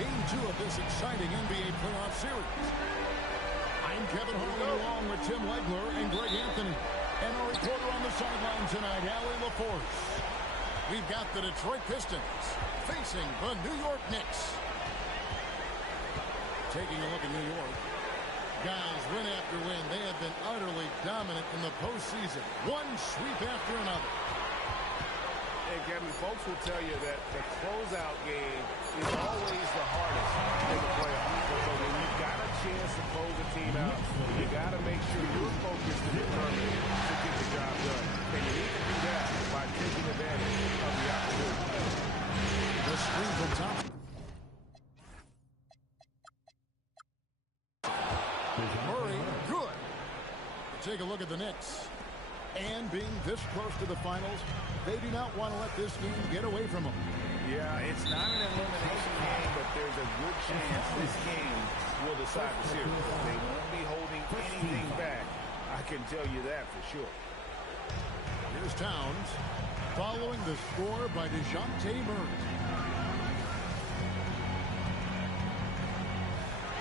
Game 2 of this exciting NBA playoff series. I'm Kevin Harlan along with Tim Legler and Greg Anthony. And our reporter on the sideline tonight, Allie LaForce. We've got the Detroit Pistons facing the New York Knicks. Taking a look at New York. Guys, win after win, they have been utterly dominant in the postseason. One sweep after another. And Kevin, folks will tell you that the closeout game is always the hardest in the playoffs. So when you've got a chance to close a team out, you got to make sure you're focused and determined to get the job done. And you need to do that by taking advantage of the opportunity. The screen from Thompson. Murray, good. Take a look at the Knicks. And being this close to the finals, they do not want to let this game get away from them. Yeah, it's not an elimination game, but there's a good chance this game will decide the series. They won't be holding anything back. I can tell you that for sure. Here's Towns, following the score by DeJounte Murray.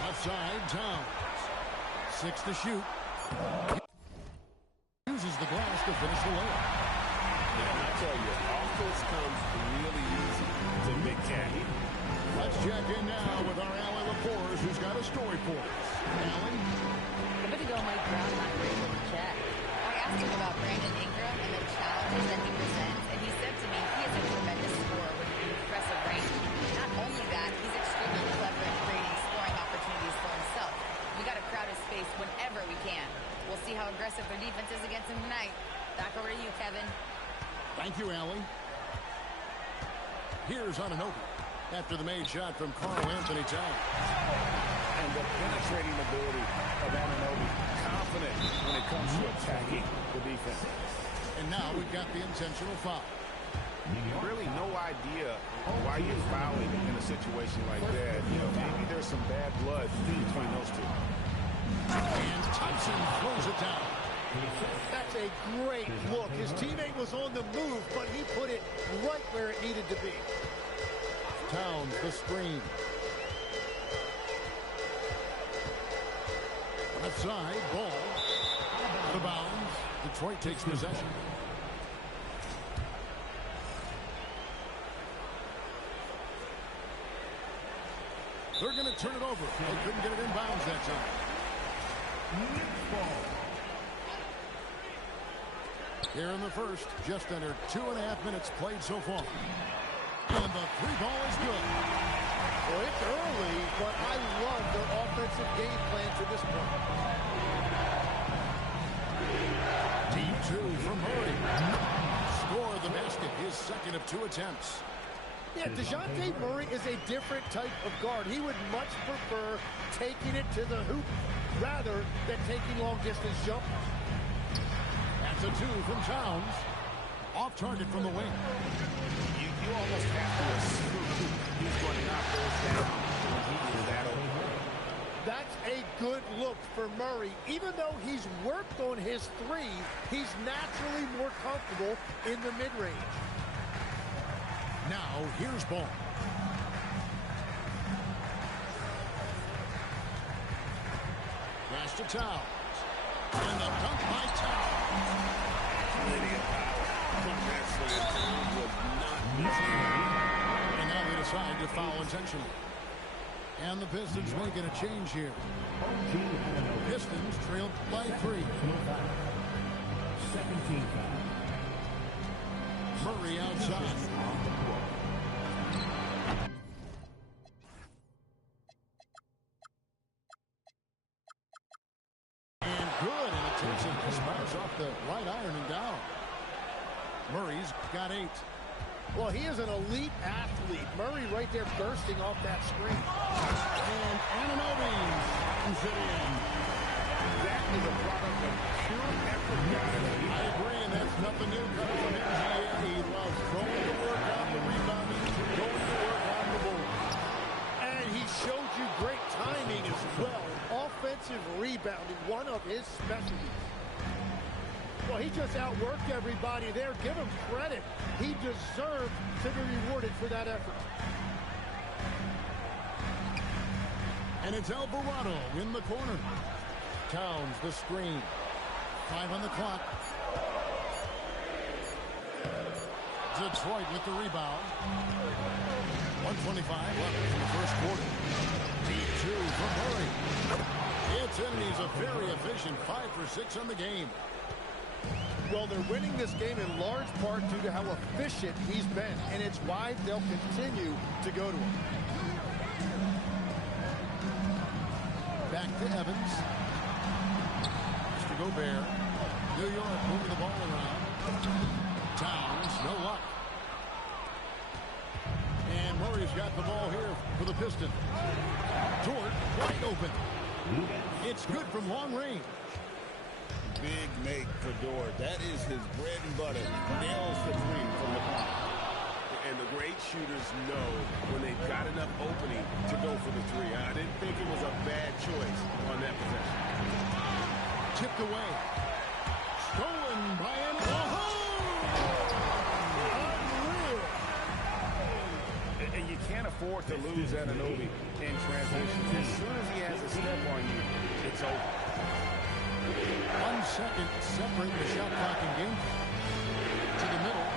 Left side, Towns. 6 to shoot. Uses the glass to finish the layup. And I tell you, offense comes really easy to Mick Caddy. Let's check in now with our Allie LaForce, who's got a story for us. Allie? A bit ago, Mike Brown not great with the check. I asked him about Brandon Ingram and the challenges that he presents, and he said to me he is a tremendous scorer with impressive range. Not only that, he's extremely clever at creating scoring opportunities for himself. We got to crowd his space whenever we can. We'll see how aggressive their defense is against him tonight. Back over to you, Kevin. Thank you, Allie. Here's Anunoby after the made shot from Karl-Anthony Towns. And the penetrating ability of Anunoby. Confident when it comes to attacking the defense. And now we've got the intentional foul. Really no idea why you're fouling in a situation like that. You know, maybe there's some bad blood between those two. And Thompson throws it down. That's a great look. His teammate was on the move, but he put it right where it needed to be. Towns, the screen. Left side, ball. Out of bounds. Detroit takes possession. They're going to turn it over. They couldn't get it in bounds that time. Here in the first, just under 2.5 minutes played so far. And the three ball is good. Well, it's early, but I love their offensive game plan to this point. Deep two from Murray. Score the basket, his second of 2 attempts. Yeah, DeJounte Murray is a different type of guard. He would much prefer taking it to the hoop rather than taking long-distance jumpers. That's a 2 from Towns. Off target from the wing. You almost have to assume he's going to knock those down when he is that open. That's a good look for Murray. Even though he's worked on his three, he's naturally more comfortable in the mid-range. Now, here's ball. Pass to Towns. And the dunk by Towns. Plenty of power from that slam was not easy. And now they decide to foul intentionally. And the Pistons making a change here. Pistons trailed by 3. Murray outside. And good, and it takes him this bounce off the right iron and down. Murray's got 8. Well, he is an elite athlete. Murray right there bursting off that screen. And Anunoby slams it in. That is a product of pure effort, guys. I agree, and that's nothing new coming from MGA. He loves going to work on the rebounding, going to work on the board. And he showed you great timing as well. Offensive rebounding, one of his specialties. Well, he just outworked everybody there. Give him credit. He deserved to be rewarded for that effort. And it's Alvarado in the corner. Towns the screen. 5 on the clock. Detroit with the rebound. 1:25 left in the first quarter. Deep 2 from Murray. It's in, and he's a very efficient 5 for 6 on the game. Well, they're winning this game in large part due to how efficient he's been, and it's why they'll continue to go to him. Back to Evans. Mr. Gobert. New York moving the ball around. Towns, no luck. And Murray's got the ball here for the Pistons. Dort, wide open. It's good from long range. Big make for Dort. That is his bread and butter. Nails the three from the corner. And the great shooters know when they've got enough opening to go for the three. I didn't think it was a bad choice on that possession. Tipped away. Stolen by an Unreal. And you can't afford to lose Anunoby in transition. As soon as he has a step on you, it's over. 1 second separate the shot clock and game. To the middle.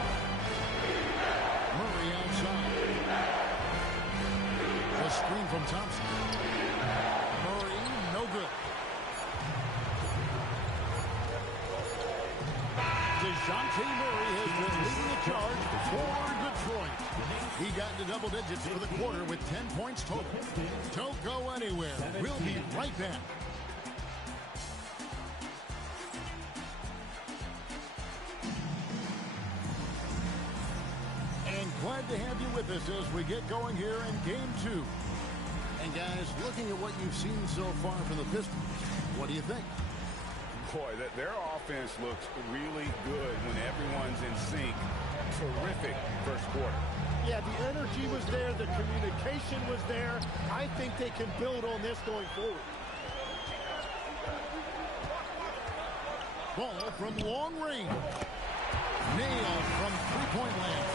Murray outside. A screen from Thompson. Murray, no good. DeJounte Murray has been leading the charge for Detroit. He got into double digits for the quarter with 10 points total. Don't go anywhere. We'll be right back. And glad to have you with us as we get going here in Game 2. And guys, looking at what you've seen so far from the Pistons, what do you think? Boy, their offense looks really good when everyone's in sync. Terrific first quarter. Yeah, the energy was there. The communication was there. I think they can build on this going forward. Ball from long range. Nailed from three-point land.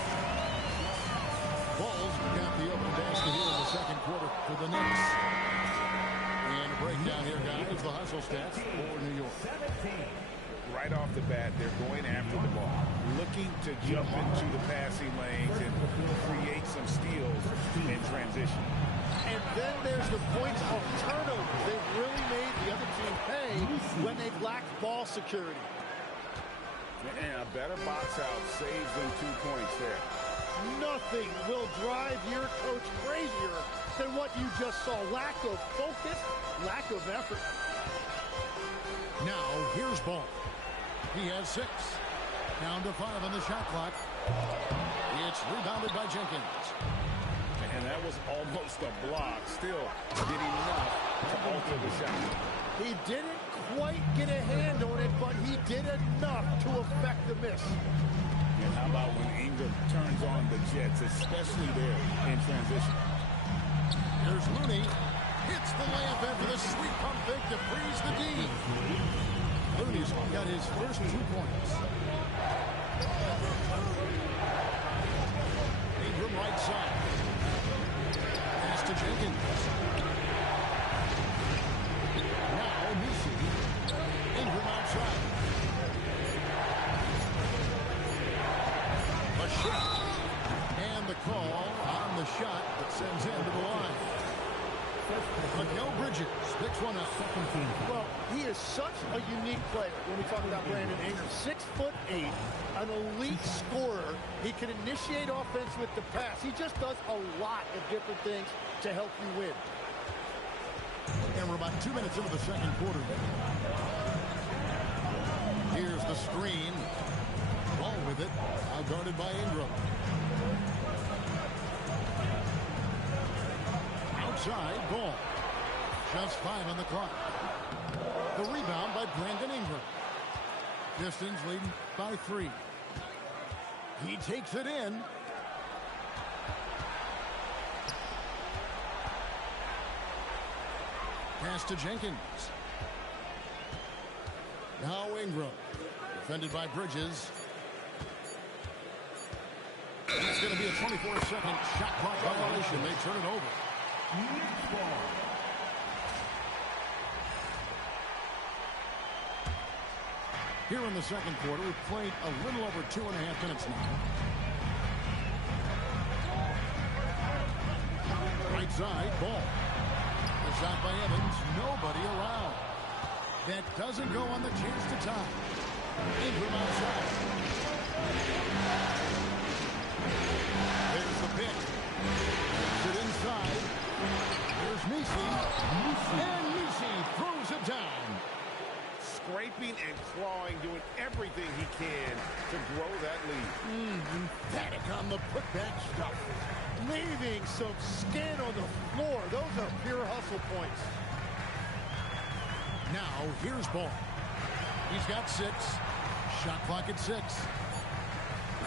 Bulls got the open basket here in the second quarter for the Knicks. And a breakdown here, guys. The hustle stats for New York. Right off the bat, they're going after the ball, looking to jump into the passing lanes and create some steals in transition. And then there's the points of turnovers. They've really made the other team pay when they've lacked ball security. And a better box out saves them 2 points there. Nothing will drive your coach crazier than what you just saw. Lack of focus, lack of effort. Now, here's Ball. He has 6. Down to 5 on the shot clock. It's rebounded by Jenkins. And that was almost a block. Still did enough to alter the shot. He didn't quite get a hand on it, but he did enough to affect the miss. And how about when Ingram turns on the Jets, especially there in transition? Here's Looney. Hits the layup after the sweet pump fake to freeze the D. Looney's got his first 2 points. Ingram right side. Pass to Jenkins. Now Missy. Ingram outside. A shot. And the call on the shot that sends him to the line. Mikal Bridges picks one up. Well, he is such a unique player when we talk about Brandon Ingram. 6'8", an elite scorer. He can initiate offense with the pass. He just does a lot of different things to help you win. And we're about 2 minutes into the second quarter. Here's the screen. Ball with it. Now guarded by Ingram. Outside, Ball. Just 5 on the clock. The rebound by Brandon Ingram. Pistons leading by 3. He takes it in. Pass to Jenkins. Now Ingram. Defended by Bridges. It's going to be a 24-second shot clock violation. They turn it over. Here in the second quarter, we've played a little over 2.5 minutes now. Right side, ball. The shot by Evans, nobody around. That doesn't go on the chance to tie. Ingram outside. There's the pick. Puts it inside. Here's Misi. And Misi throws it down. Scraping and clawing, doing everything he can to grow that lead. Emphatic on the putback stuff. Leaving some skin on the floor. Those are pure hustle points. Now, here's Ball. He's got 6. Shot clock at 6.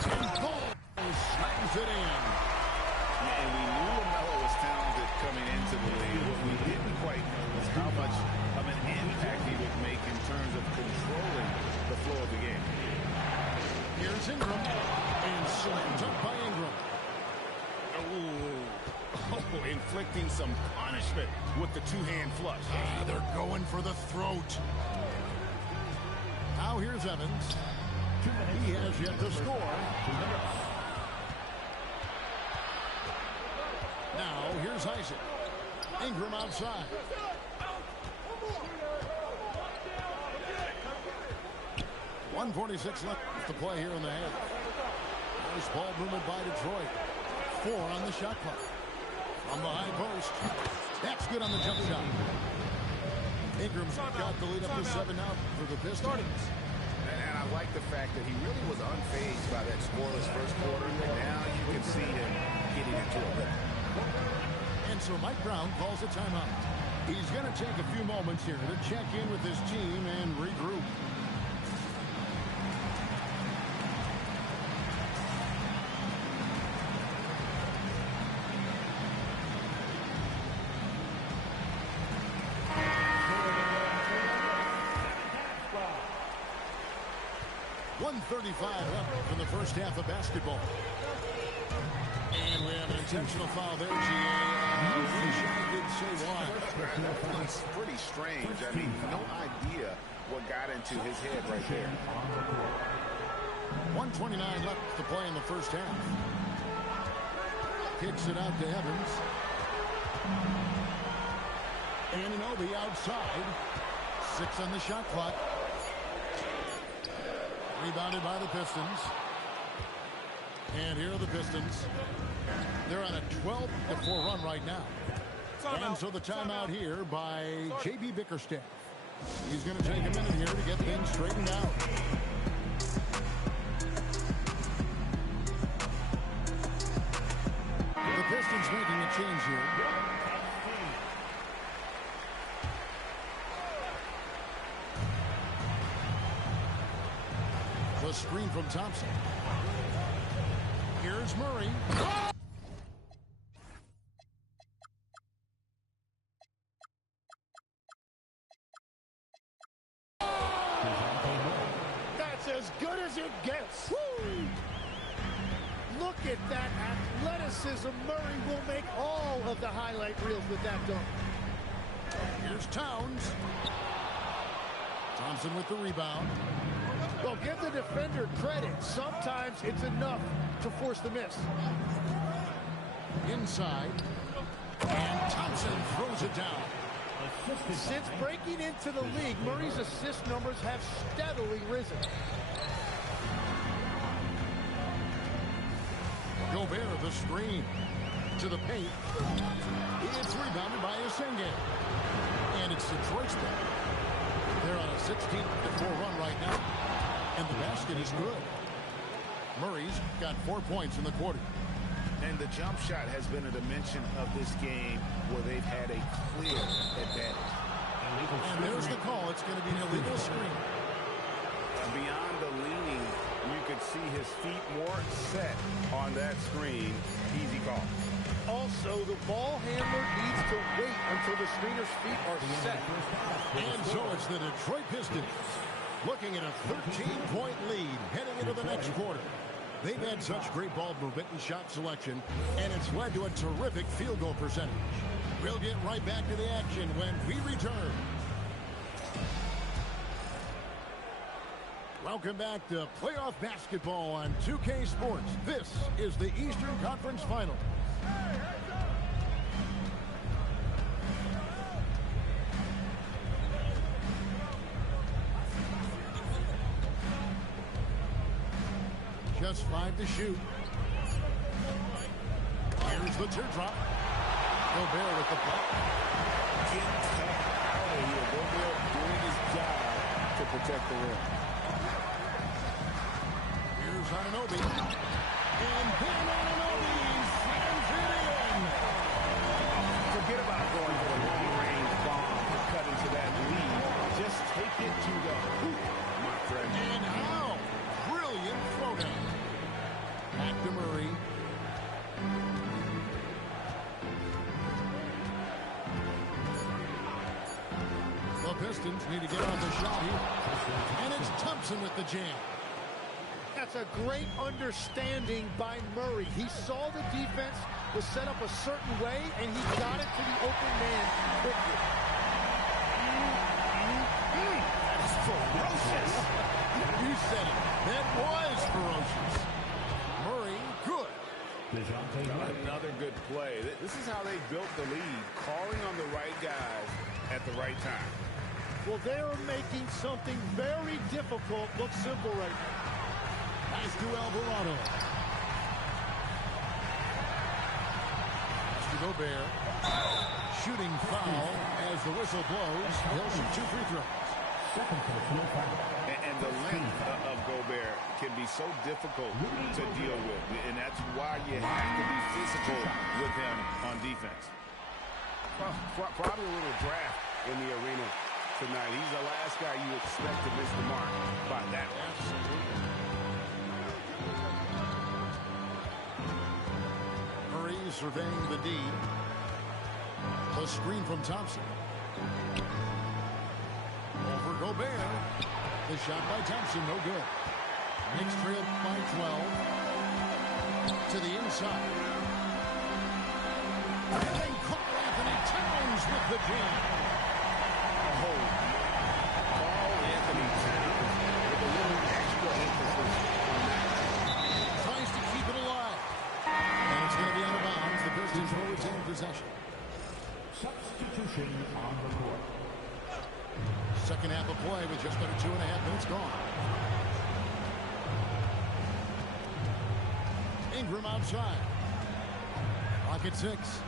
And Ball slams it in. And we knew LaMelo was talented coming into the league. What we didn't quite know was how much of an impact he would make in terms of controlling the flow of the game. Here's Ingram. And slammed up by Ingram. Oh, inflicting some punishment with the two-hand flush. They're going for the throat. Now here's Evans. He has yet to score. Now here's Isaac. Ingram outside. .146 left to play here in the half. Nice ball movement by Detroit. 4 on the shot clock. From the high post. That's good on the jump shot. Ingram's got the lead up to 7 now for the Pistons. And I like the fact that he really was unfazed by that scoreless first quarter. And now you can see him getting into a rhythm. And so Mike Brown calls a timeout. He's going to take a few moments here to check in with his team and regroup. .135 left from the first half of basketball. And we have an intentional foul there, G.A. I wish I could say why. That's pretty strange. I mean, no idea what got into his head right there. 1:29 left to play in the first half. Kicks it out to Evans. Anunoby outside. 6 on the shot clock. Rebounded by the Pistons. And here are the Pistons. They're on a 12-4 run right now. And so the timeout here by J.B. Bickerstaff. He's going to take a minute here to get things straightened out. The Pistons making a change here. The screen from Thompson. Here's Murray. That's as good as it gets. Woo! Look at that athleticism. Murray will make all of the highlight reels with that dunk. Here's Towns. Thompson with the rebound. Well, give the defender credit. Sometimes it's enough to force the miss. Inside. And Thompson throws it down. Since breaking into the league, Murray's assist numbers have steadily risen. Gobert the screen. To the paint. It's rebounded by Esenge. And it's Detroit's ball. They're on a 16-4 run right now. And the basket is good. Murray's got 4 points in the quarter. And the jump shot has been a dimension of this game where they've had a clear advantage. And there's the call. It's going to be an illegal screen. Beyond the leaning, you could see his feet more set on that screen. Easy call. Also, the ball handler needs to wait until the screener's feet are set. And so it's the Detroit Pistons looking at a 13-point lead heading into the next quarter. They've had such great ball movement and shot selection, and it's led to a terrific field goal percentage. We'll get right back to the action when we return. Welcome back to playoff basketball on 2K Sports. This is the Eastern Conference Final. Just 5 to shoot. Here's the teardrop. Gobert with the block. Get out of here. Gobert doing his job to protect the rim. Here's Anunoby. And then Anunoby slams it in. Forget about going for the long-range bomb to cut into that lead. Just take it to the hoop, my friend. And how brilliant throwdown. Back to Murray. The Pistons need to get on the shot here. And it's Thompson with the jam. That's a great understanding by Murray. He saw the defense was set up a certain way, and he got it to the open man quickly. That's ferocious. You said it. That was ferocious. Murray, good. Another good play. This is how they built the lead, calling on the right guys at the right time. Well, they are making something very difficult look simple right now. Pass to Alvarado. Pass to Gobert. Shooting foul as the whistle blows. He'll shoot 2 free throws. And the length of Gobert can be so difficult to deal with. And that's why you have to be physical with him on defense. Well, probably a little draft in the arena tonight. He's the last guy you expect to miss the mark by that much. Murray surveying the D. The screen from Thompson. Over Gobert. The shot by Thompson, no good. Knicks trail by 12. To the inside. And Karl Anthony Towns with the jam. Karl Anthony Towns with a little extra emphasis on that. Tries to keep it alive. And it's going to be out of bounds. The Pistons will retain possession. Substitution on the court. Second half of play with just under 2.5 minutes gone. Ingram outside. Clock at 6.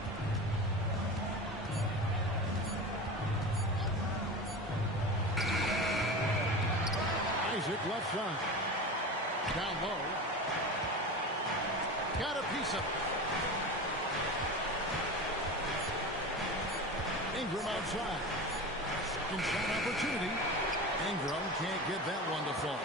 Isaac left side. Down low. Got a piece of it. Ingram outside. Second shot opportunity. Ingram can't get that one to fall.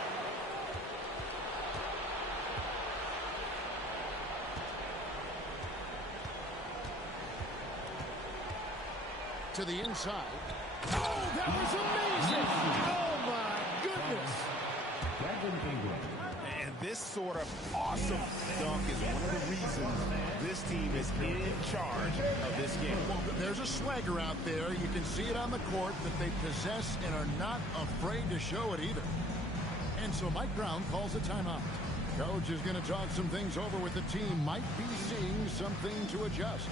To the inside. Oh, that was amazing! Oh, my goodness! And this sort of awesome dunk is one of the reasons this team is in charge of this game. Well, there's a swagger out there. You can see it on the court that they possess and are not afraid to show it either. And so Mike Brown calls a timeout. Coach is going to talk some things over with the team. Might be seeing something to adjust.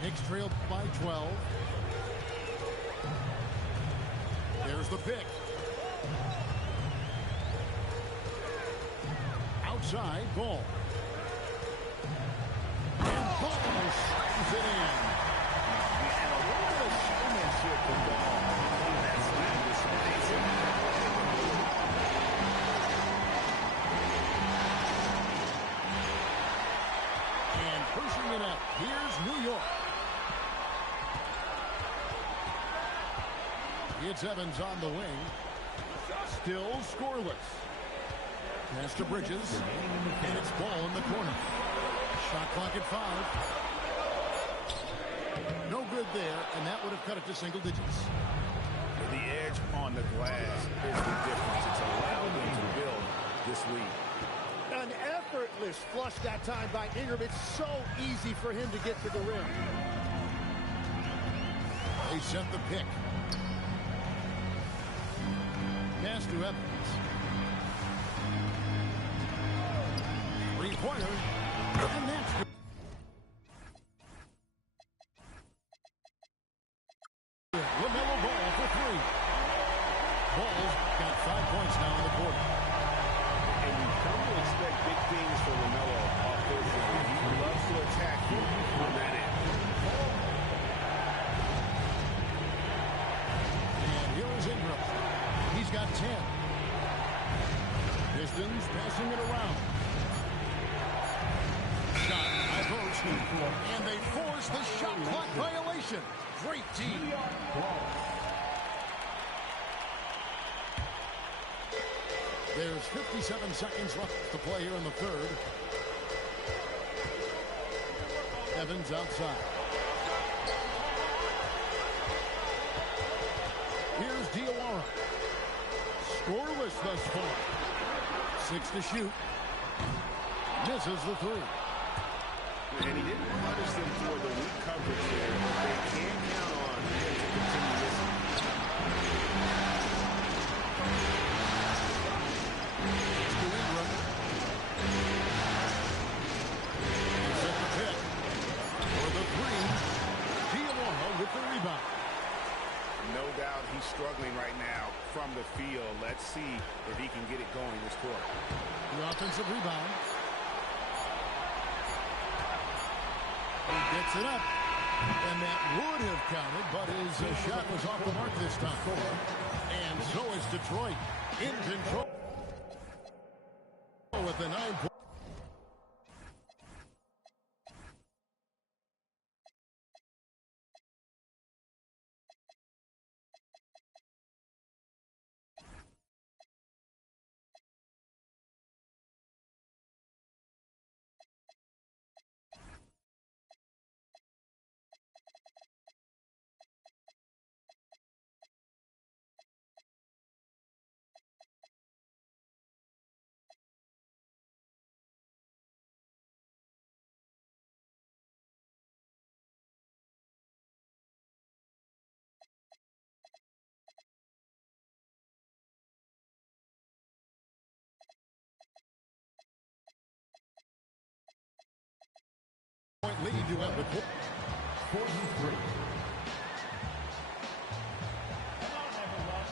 Knicks trail by 12. There's the pick. Outside, Ball. And Ball slams it in. And a little bit of showmanship from Ball. That slam was amazing. And pushing it up. Here's New York. It's Evans on the wing. Still scoreless. Pass to Bridges. And it's Ball in the corner. Shot clock at 5. No good there, and that would have cut it to single digits. The edge on the glass is the difference. It's allowed them to build this lead. An effortless flush that time by Ingram. It's so easy for him to get to the rim. They set the pick. Pass to Evans. Three-pointer. And that's good. LaMelo Ball for three. Ball's got 5 points now in the quarter. And you come to expect big things from LaMelo offensively. He loves to attack you on that end. And here is Ingram. He's got 10. Pistons passing it around. Shot by Hurst. And they force the shot clock violation. Great team. There's 57 seconds left to play here in the third. Evans outside. Here's Diawara. Scoreless thus far. 6 to shoot. Misses the three. And he didn't punish them for the weak coverage there. They can count on him to continue this. It's to Ingram. He's at the pit. For the three. Diawara with the rebound. No doubt he's struggling right now from the field. Let's see if he can get it going this quarter. The offensive rebound. He gets it up. And that would have counted, but his shot was off the mark this time. And so is Detroit in control with the 9 point. Point lead to end the quarter. 43.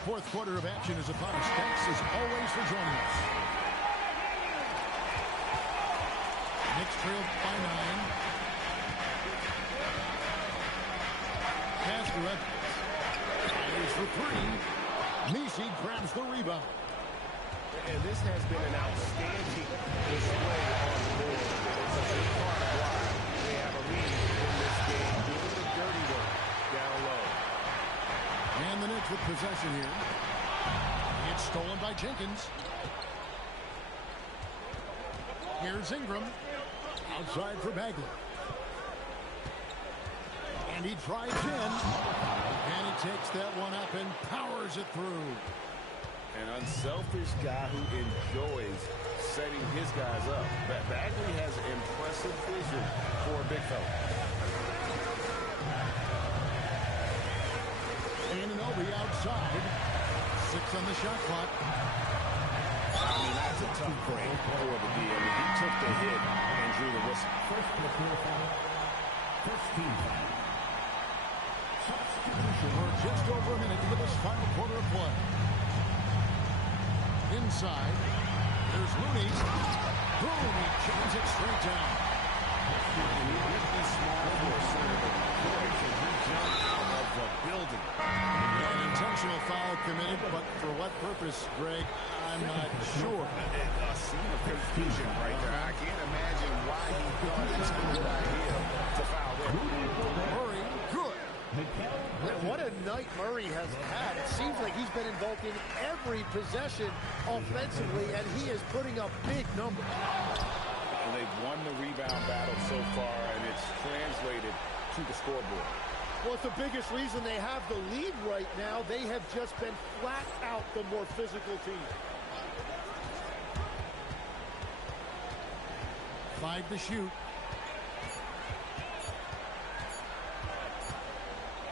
Fourth quarter of action is upon us. Thanks as always for joining us. Knicks trail by 9. Pass to Evans. Fires for three. Messi grabs the rebound. And this has been an outstanding display on the board. It's a big part of why they have a lead in this game. Doing the dirty work down low. And the Knicks with possession here. It's stolen by Jenkins. Here's Ingram. Outside for Bagley. And he drives in. And he takes that one up and powers it through. An unselfish guy who enjoys setting his guys up. Bagley has impressive vision for a big fella. Anunoby outside. 6 on the shot clock. I mean, that's a tough break for the D. I mean, he took the hit and drew the whistle. First material foul. First team foul. Substitution. We're just over a minute into this final quarter of play. Inside, there's Looney. Boom, he jams it straight down. And he did this small for a center, but boy, can he jump out of the building. An intentional foul committed, but for what purpose, Greg, I'm not sure. A scene of confusion right there. I can't imagine why he thought it was a good idea to foul there. Murray, good. What a night Murray has had. It seems like he's been involved in every possession offensively, and he is putting up big numbers. And they've won the rebound battle so far, and it's translated to the scoreboard. Well, it's the biggest reason they have the lead right now. They have just been flat out the more physical team. 5 to shoot.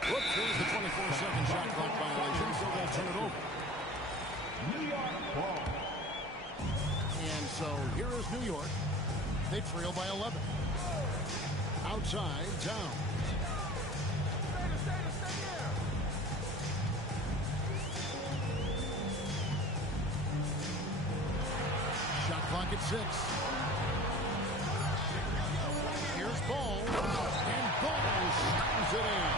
Look, there's the 24-second shot clock violation, so they'll turn it over. New York ball. And so here is New York. They trail by 11. Outside, down. Shot clock at 6. Here's Ball. And Ball slams it in.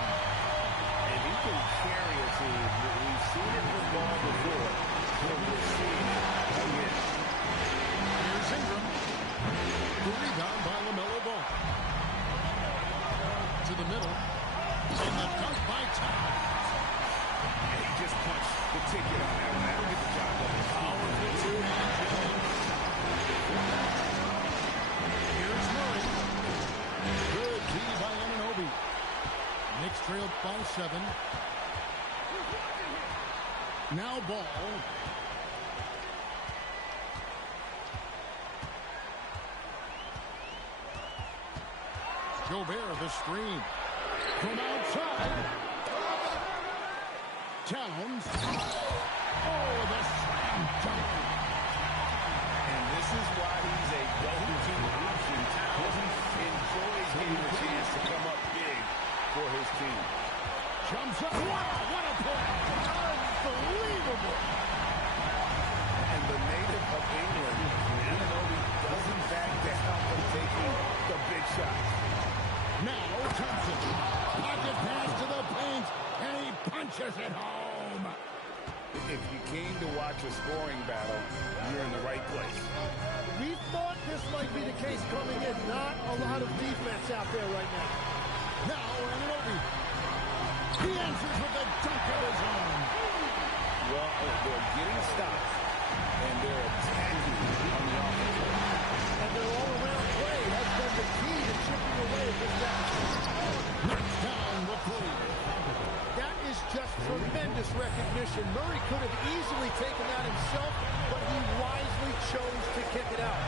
And he can carry a team. We've seen it with Ball before. So we're seeing it again. Here's Ingram. The rebound by LaMelo Ball. To the middle. And the dunk by Towns. And he just punched the ticket on that one. That'll get the job done. Powerful two-hand challenge. Here's Murray. Good D by Anunoby. Knicks trailed by 7. Now Ball. Gobert, the screen. From outside. Towns. Oh, the slam dunk. And this is why he's a go-to option. Towns enjoys getting a chance to come up big for his team. Jumps up. Wow, what a play. Unbelievable. And the native of England, Anunoby, doesn't back down from taking the big shots. Now Thompson. Pocket pass to the paint, and he punches it home. If you came to watch a scoring battle, you're in the right place. We thought this might be the case coming in. Not a lot of defense out there right now. Now Anunoby. He answers with a dunk of his own. Well, they're getting stops, and they're attacking on the offense. And their all-around play has been the key to chipping away at this deficit. Knocks down the three. That is just tremendous recognition. Murray could have easily taken that himself, but he wisely chose to kick it out.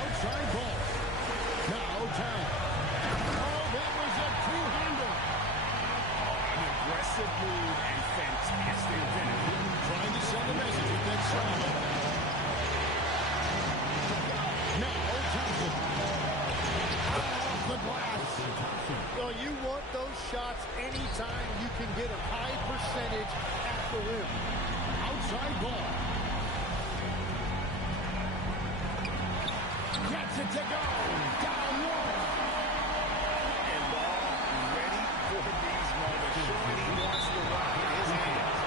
Outside Ball. Now Towns. Oh, that was a two-hander. An aggressive move and fantastic finish. Trying to send a message with that slam. Now Thompson. Off the glass. Well, you want those shots anytime you can get a high percentage at the rim. Outside Ball. Gets it to go. Down low. And Ball ready for these moments. Showing he wants the rock in his hands.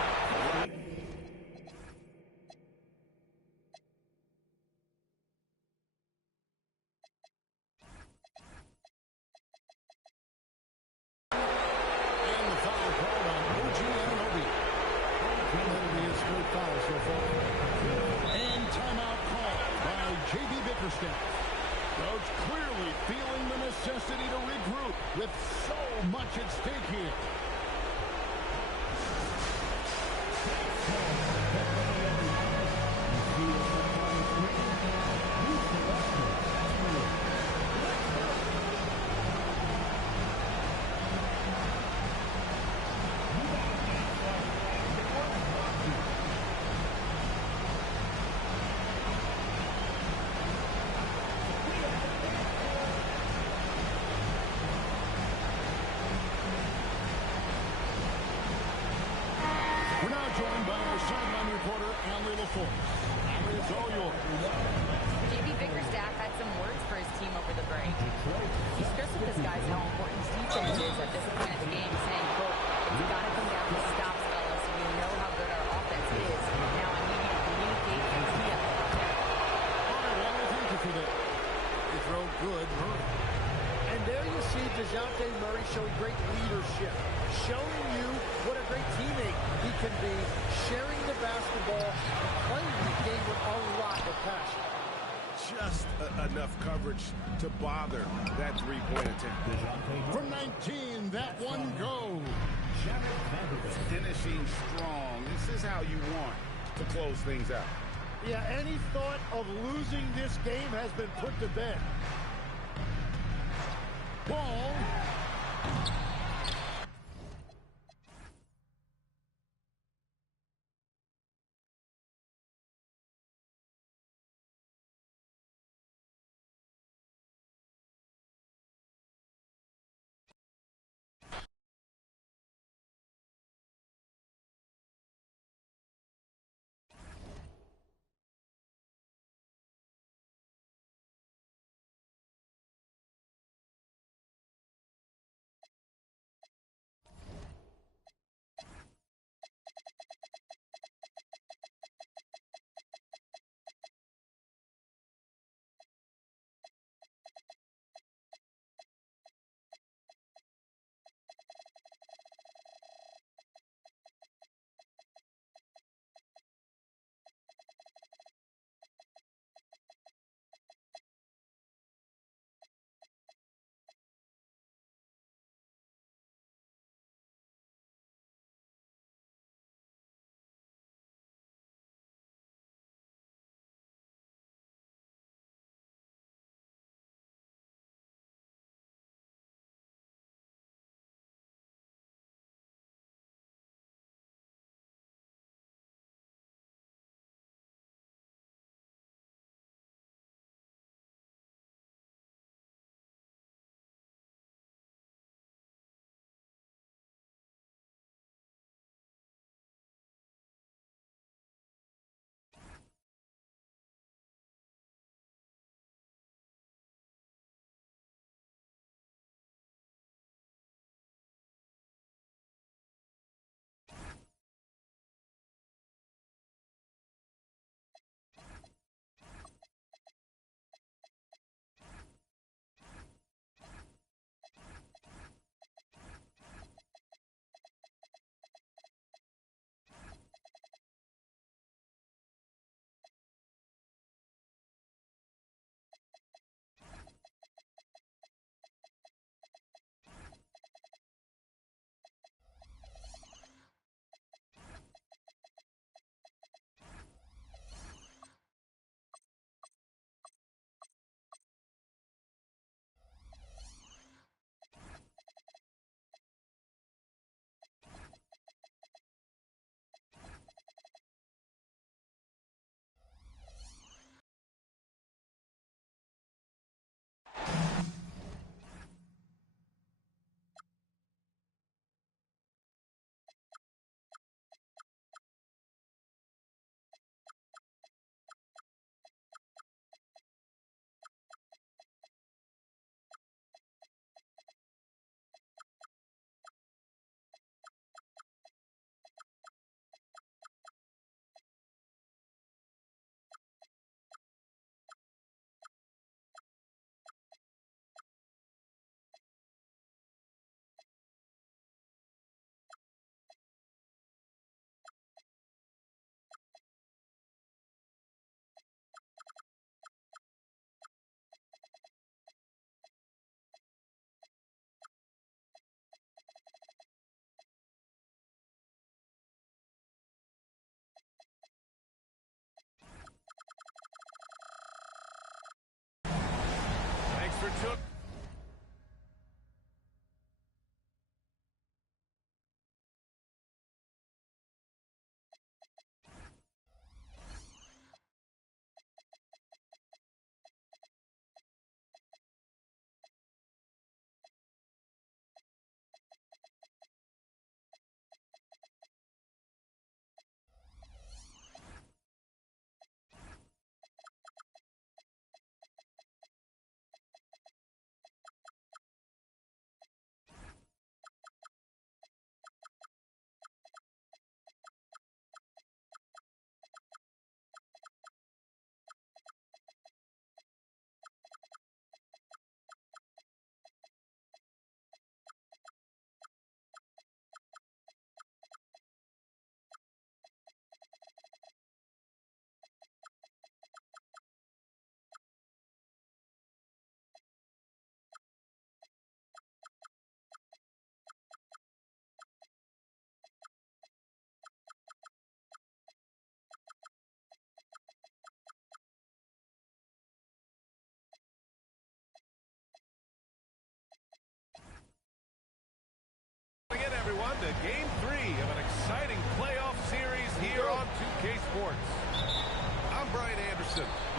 And the foul called on OG Anunoby. That'll be his third foul so far. And timeout called by J.B. Bickerstaff. Coach clearly feeling the necessity to regroup with so much at stake here. We're now joined by our sideline reporter, Allie LaForce. Allie, it's all yours. J.B. Bickerstaff had some words for his team over the break. He stressed with his guys how important defense is at this point of the game, saying, quote, "It's got to come down to stops, fellas. You know how good our offense is. Now I need you to communicate and tee up." All right, Allie, thank you for that. You throw good, Murray. And there you see DeJounte Murray showing great leadership, showing you what a great teammate he can be, sharing the basketball, and playing the game with a lot of passion. just enough coverage to bother that three-point attempt. From 19, that one goes. Finishing strong. This is how you want to close things out. Yeah, any thought of losing this game has been put to bed. Ball. Thanks for took.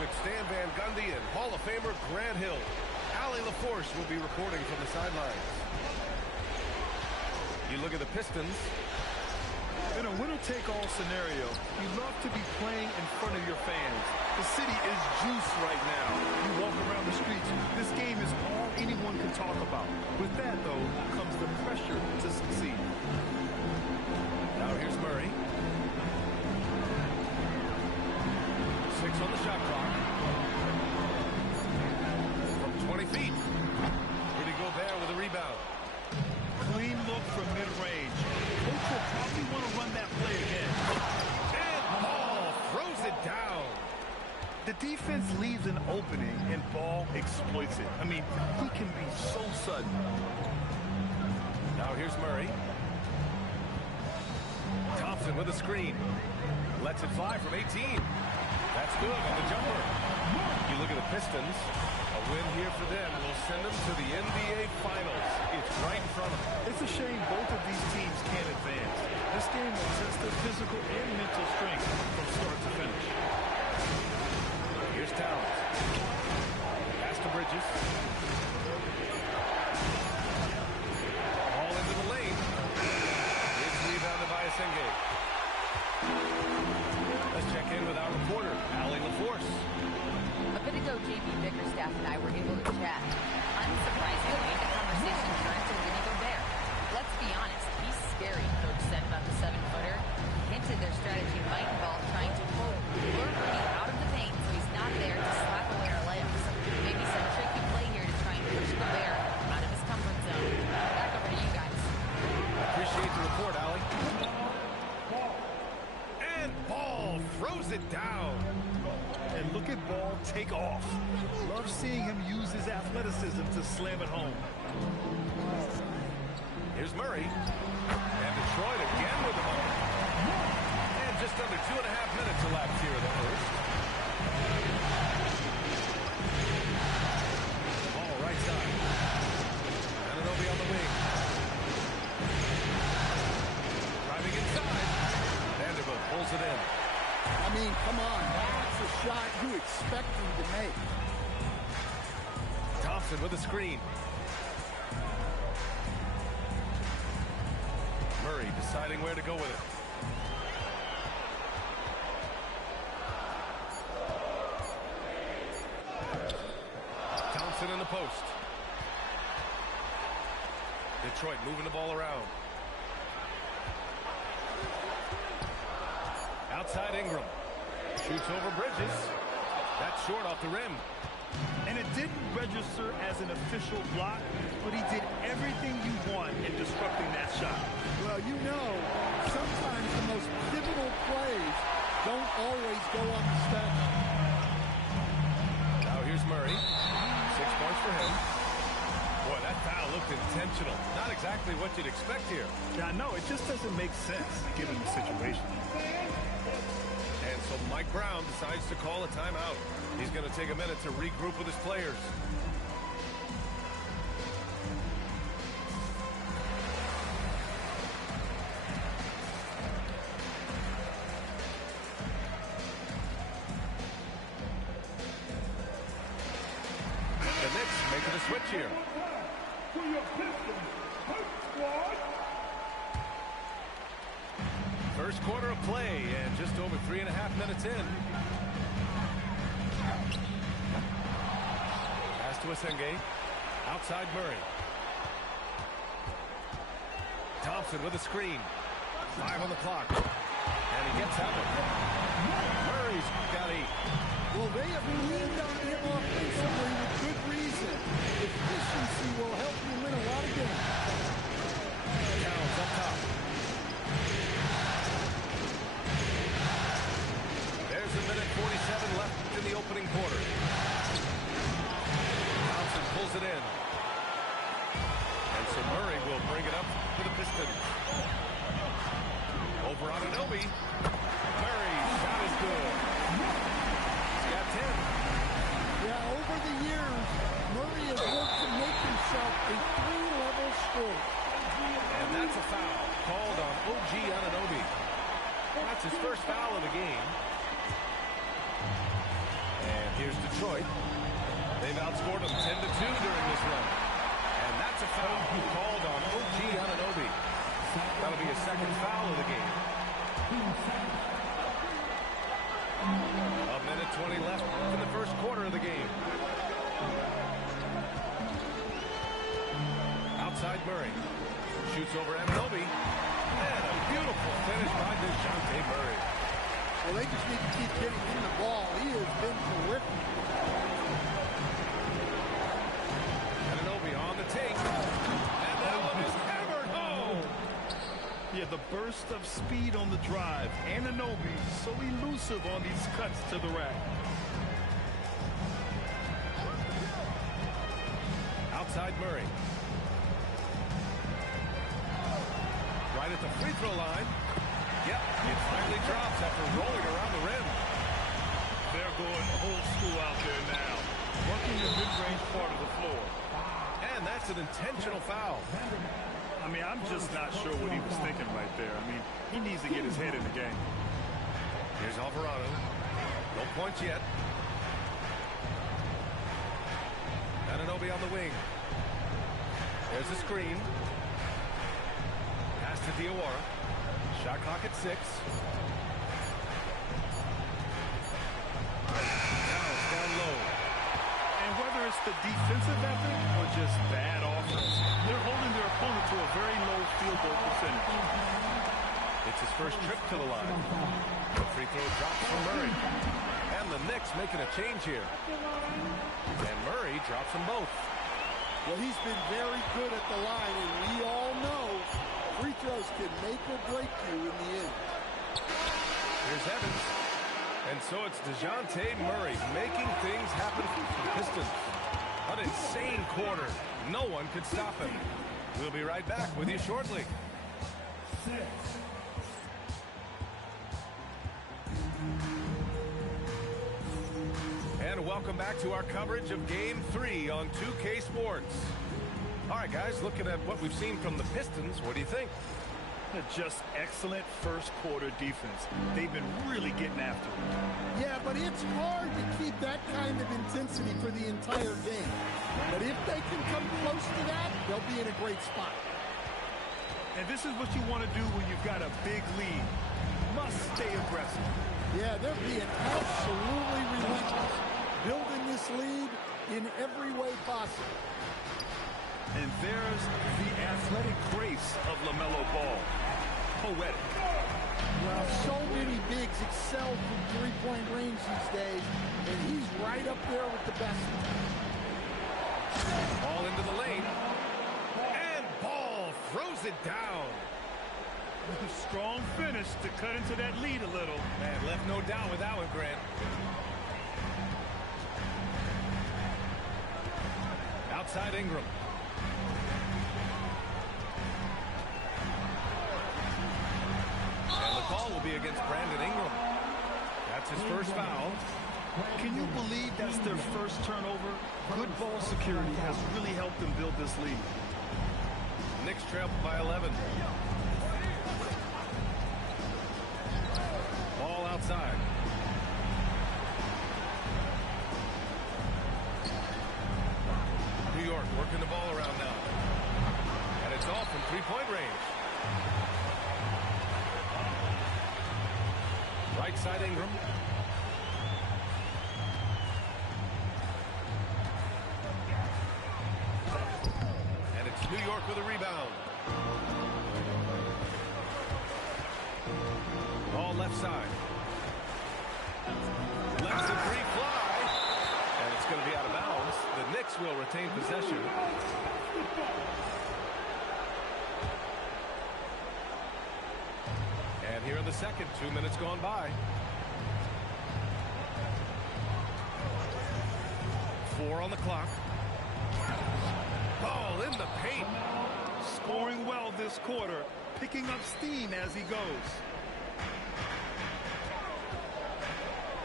Patrick, Stan Van Gundy, and Hall of Famer Grant Hill. Allie LaForce will be reporting from the sidelines. You look at the Pistons. In a winner-take-all scenario, you love to be playing in front of your fans. The city is juice right now. You walk around the streets, this game is all anyone can talk about. With that, though, comes the pressure to succeed. Now here's Murray. 6 on the shot clock. From 20 feet. Rudy Gobert with a rebound. Clean look from mid-range. Coach will probably want to run that play again. And Ball throws it down. The defense leaves an opening, and Ball exploits it. I mean, he can be so sudden. Now here's Murray. Thompson with a screen. Lets it fly from 18. That's good on the jumper. You look at the Pistons. A win here for them will send them to the NBA Finals. It's right in front of them. It's a shame both of these teams can't advance. This game will test their physical and mental strength from start to finish. Here's Towns. Pass to Bridges. Ball into the lane. It's rebounded by Asenge. Let's check in with our reporter, Allie LaForce. A bit ago, J.B. Bickerstaff and I were able to chat. Unsurprisingly, the conversation turned to Rudy Gobert. Let's be honest, he's scary, Coach said about the 7-footer. Hinted their strategy might involve trying to, quote, lure Rudy out of the paint so he's not there to slap away our layups. Maybe some tricky play here to try and push Gobert out of his comfort zone. Back over to you guys. Appreciate the report, Allie. And Ball throws it down. And look at Ball take off. Love seeing him use his athleticism to slam it home. Here's Murray. And Detroit again with the ball. And just under 2.5 minutes elapsed here in the first. Ball right side. Anunoby on the wing. Driving inside. Vanderbilt pulls it in. I mean, come on. That's a shot you expect him to make. Thompson with a screen. Murray deciding where to go with it. Thompson in the post. Detroit moving the ball around. Outside Ingram. Shoots over Bridges. That's short off the rim. And it didn't register as an official block, but he did everything you want in disrupting that shot. Well, you know, sometimes the most pivotal plays don't always go on the stat. Now here's Murray. 6 points for him. Boy, that foul looked intentional. Not exactly what you'd expect here. Now, no, it just doesn't make sense given the situation. And so Mike Brown decides to call a timeout. He's going to take a minute to regroup with his players. The Knicks making a switch here. First quarter of play and just over 3.5 minutes in. Pass to Asenge. Outside Murray. Thompson with a screen. 5 on the clock. And he gets that one. Murray's got 8. Well, they have leaned on him offensively with good reason. Efficiency will help you win a lot of games. Towns up top. There's a minute 47 left in the opening quarter. Thompson pulls it in. And so Murray will bring it up for the Pistons. Over on Anunoby. Murray's shot is good. He's got 10. Yeah, over the years, Murray has worked to make himself a 3-level scorer. And that's a foul called on OG Anunoby. That's his first foul of the game. And them 10-2 during this run. And that's a foul called on OG Anunoby. That'll be his second foul of the game. A minute 20 left in the first quarter of the game. Outside Murray. Shoots over Anunoby. And a beautiful finish by DeJounte Murray. Well, they just need to keep getting him the ball. He has been terrific. Anunoby on the take. And that one is hammered home. Yeah, the burst of speed on the drive. Anunoby so elusive on these cuts to the rack. Outside Murray. Right at the free throw line. Yep, it finally drops after rolling around the rim. They're going old school out there now. Working the mid-range part of the floor. And that's an intentional foul. I mean, I'm just not sure what he was thinking right there. I mean, he needs to get his head in the game. Here's Alvarado. No points yet. Anunoby on the wing. There's a screen. Pass to Diawara. Shot clock at 6. Now it's down low. And whether it's the defensive effort or just bad offense, they're holding their opponent to a very low field goal percentage. It's his first trip to the line. The free throw drops from Murray. And the Knicks making a change here. And Murray drops them both. Well, he's been very good at the line, and we all know free throws can make or break you in the end. Here's Evans. And so it's DeJounte Murray making things happen for the Pistons. An insane quarter. No one could stop him. We'll be right back with you shortly. And welcome back to our coverage of Game 3 on 2K Sports. All right, guys, looking at what we've seen from the Pistons, what do you think? Just excellent first quarter defense. They've been really getting after it. Yeah, but it's hard to keep that kind of intensity for the entire game. But if they can come close to that, they'll be in a great spot. And this is what you want to do when you've got a big lead. Must stay aggressive. Yeah, they're being absolutely relentless, building this lead in every way possible. And there's the athletic grace of LaMelo Ball. Poetic. Well, so many bigs excel from three-point range these days, and he's right up there with the best. Ball into the lane. And Ball throws it down. Strong finish to cut into that lead a little. Man, left no doubt with that one, Grant. Outside Ingram. And the call will be against Brandon Ingram. That's his first foul. Can you believe that's their first turnover? Good ball security has really helped them build this lead. Knicks trail by 11. Ball outside. New York working the ball around now. And it's off from three-point range. Right side Ingram. And it's New York with a rebound. Ball left side. Lets the three fly. And it's going to be out of bounds. The Knicks will retain possession. And here in the second, 2 minutes gone by. 4 on the clock. Ball in the paint. Scoring well this quarter, picking up steam as he goes.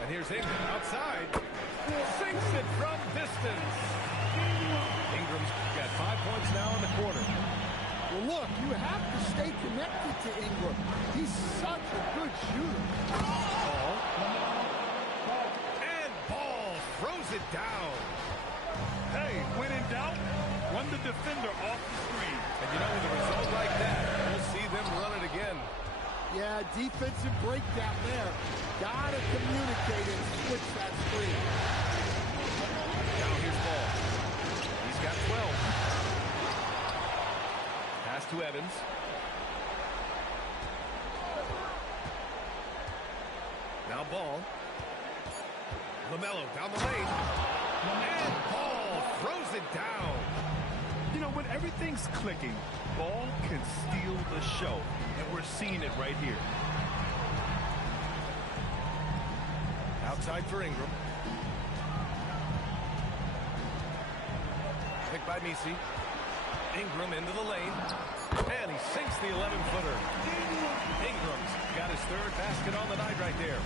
And here's Ingram outside. Sinks it from distance. Ingram's got 5 points now in the quarter. Well, look, you have to stay connected to Ingram. He's such a good shooter. Ball. And Ball throws it down. Hey, when in doubt, run the defender off the screen. And you know, with a result like that, we'll see them run it again. Yeah, defensive breakdown there. Gotta communicate and switch that screen. Now here's Ball. He's got 12. Pass to Evans. Now Ball. LaMelo down the lane. And Ball throws it down. You know, when everything's clicking, Ball can steal the show. And we're seeing it right here. Outside for Ingram. Picked by Messi. Ingram into the lane. And he sinks the 11-footer. Ingram's got his third basket on the night right there.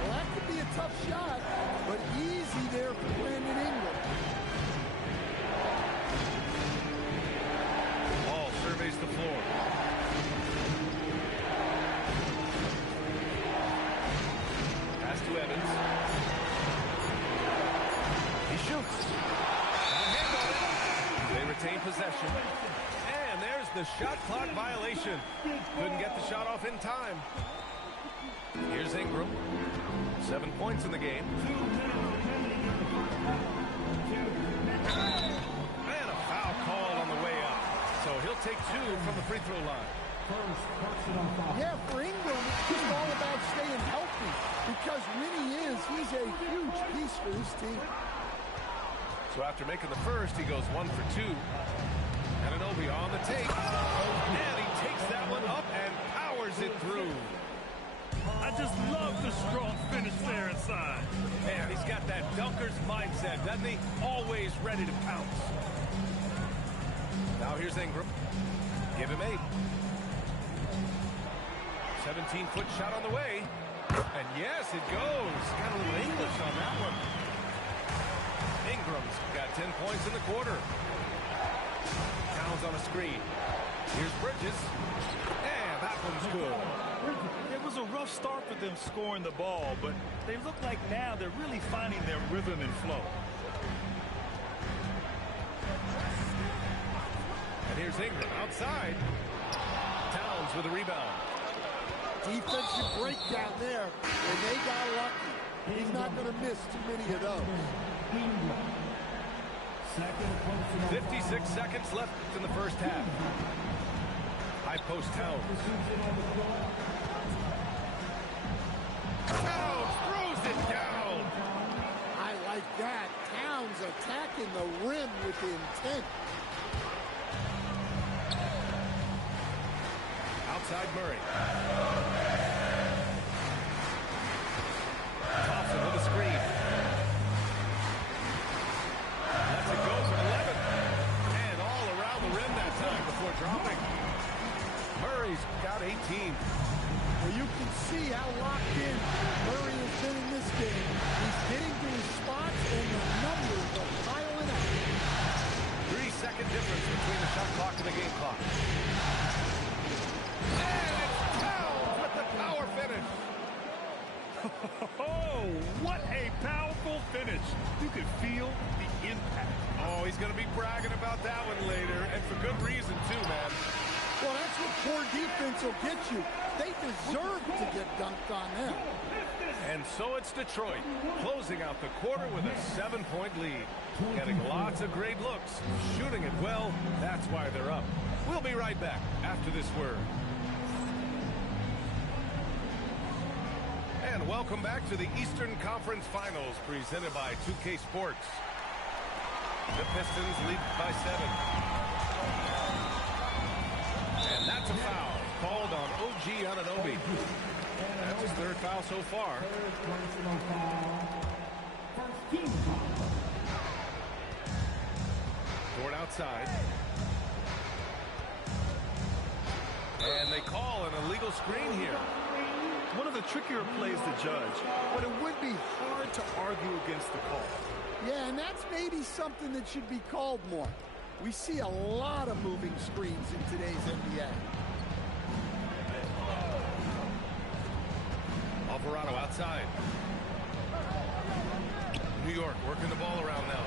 Well, that could be a tough shot, but easy there for Brandon Ingram. Ball surveys the floor. Pass to Evans. He shoots. They retain possession. And there's the shot clock violation. Couldn't get the shot off in time. Here's Ingram. 7 points in the game. And a foul call on the way up. So he'll take 2 from the free throw line. Yeah, for Ingram, it's all about staying healthy because when he is, he's a huge piece for his team. So after making the first, he goes 1 for 2. Anunoby on the take. And he takes that one up and powers it through. I just love the strong finish there inside. Man, he's got that dunker's mindset, doesn't he? Always ready to pounce. Now here's Ingram. Give him 8. 17-foot shot on the way. And yes, it goes. Got a little English on that one. Ingram's got 10 points in the quarter. Towns on a screen. Here's Bridges. And that one's good. It was a rough start for them scoring the ball, but they look like now they're really finding their rhythm and flow. And here's Ingram outside. Towns with a rebound. Defensive breakdown there, and they got lucky. He's not going to miss too many of those. 56 seconds left in the first half. High post Towns. Towns throws it down. I like that. Towns attacking the rim with intent. Outside Murray. Thompson with a screen. Lets it go for 11. And all around the rim that time before dropping. Murray's got 18. Well, you can see how locked in Murray has been in this game. He's getting to his spots, and the numbers are piling up. 3-second difference between the shot clock and the game clock. And it's Towns with the power finish. Oh, what a powerful finish. You could feel the impact. Oh, he's going to be bragging about that one later, and for good reason, too, man. Well, that's what poor defense will get you. They deserve to get dunked on them. And so it's Detroit, closing out the quarter with a 7-point lead. Getting lots of great looks, shooting it well, that's why they're up. We'll be right back after this word. And welcome back to the Eastern Conference Finals presented by 2K Sports. The Pistons lead by 7. And that's a foul called on OG Anunoby. That's his third foul so far. Dort outside. And they call an illegal screen here. One of the trickier plays to judge, but it would be hard to argue against the call. Yeah, and that's maybe something that should be called more. We see a lot of moving screens in today's NBA. Alvarado outside. New York working the ball around now.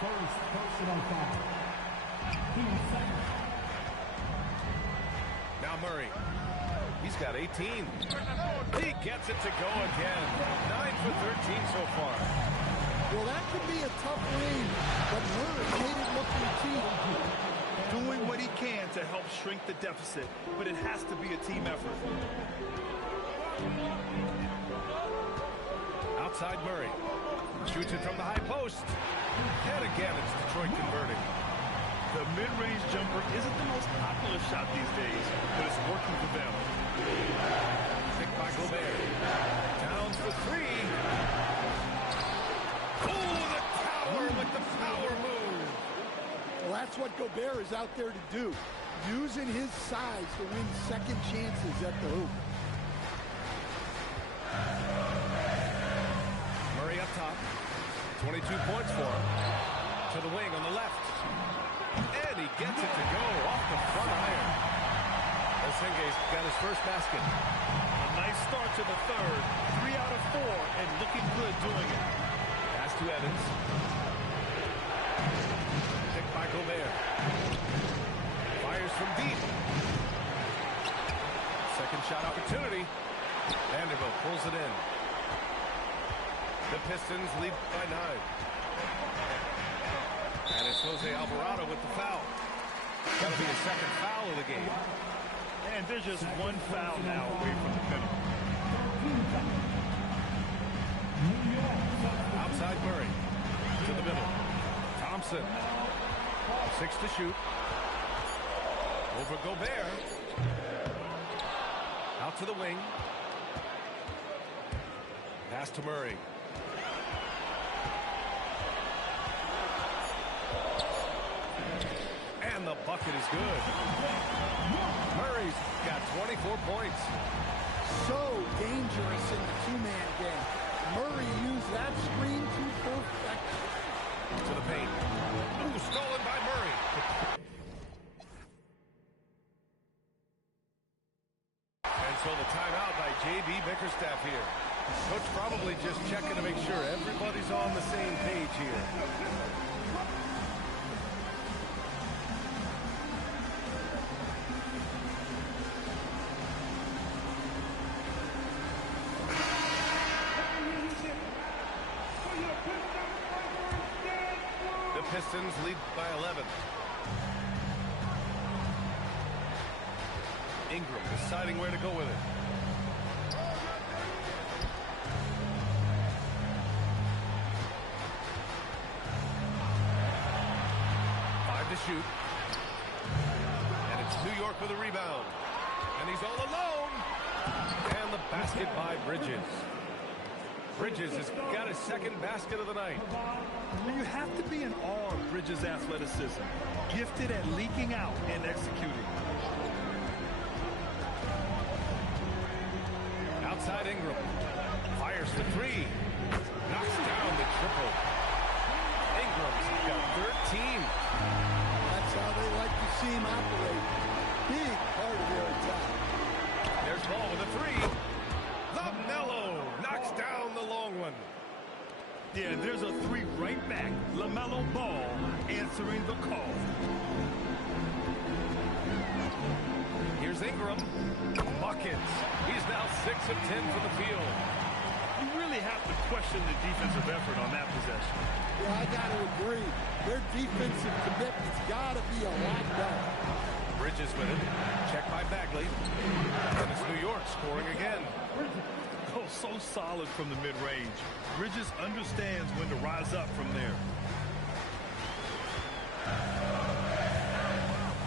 First personal foul. Team second. Now Murray. He's got 18. He gets it to go again. 9 for 13 so far. Well, that could be a tough read, but Murray made it look routine. Doing what he can to help shrink the deficit, but it has to be a team effort. Outside Murray. Shoots it from the high post. And again, it's Detroit converting. The mid-range jumper isn't the most popular shot these days, but it's working for them. Picked by Gobert. Towns for three. Oh, the tower with the power move. Well, that's what Gobert is out there to do, using his size to win second chances at the hoop. Murray up top. 22 points for him. To the wing on the left. And he gets it to go off the front iron. Senge's got his first basket. A nice start to the third. 3 out of 4 and looking good doing it. Pass to Evans. Picked by Gobert. Fires from deep. Second shot opportunity. Vanderbilt pulls it in. The Pistons lead by 9. And it's Jose Alvarado with the foul. That'll be his second foul of the game. And they're just one foul now away from the penalty. Outside Murray. To the middle. Thompson. 6 to shoot. Over Gobert. Out to the wing. Pass to Murray. And the bucket is good. Murray's got 24 points. So dangerous in the two-man game. Murray used that screen to perfection. To the paint. Ooh, stolen by Murray. And so the timeout by J.B. Bickerstaff here. Coach probably just checking to make sure everybody's on the same page here. Pistons lead by 11. Ingram deciding where to go with it. Five to shoot. And it's New York with a rebound. And he's all alone. And the basket by Bridges. Bridges has got his second basket of the night. You have to be in awe of Bridges' athleticism, gifted at leaking out and executing. Outside Ingram. Fires for three. Knocks down the triple. Ingram's got 13. That's how they like to see him operate. Big part of their attack. There's Ball with a three. LaMelo knocks down the long one. Yeah, there's a three right back. LaMelo Ball answering the call. Here's Ingram. Buckets. He's now 6 of 10 from the field. You really have to question the defensive effort on that possession. Yeah, I got to agree. Their defensive commitment's got to be a lot better. Bridges with it. Check by Bagley. And it's New York scoring again. Oh, so solid from the mid-range. Bridges understands when to rise up from there.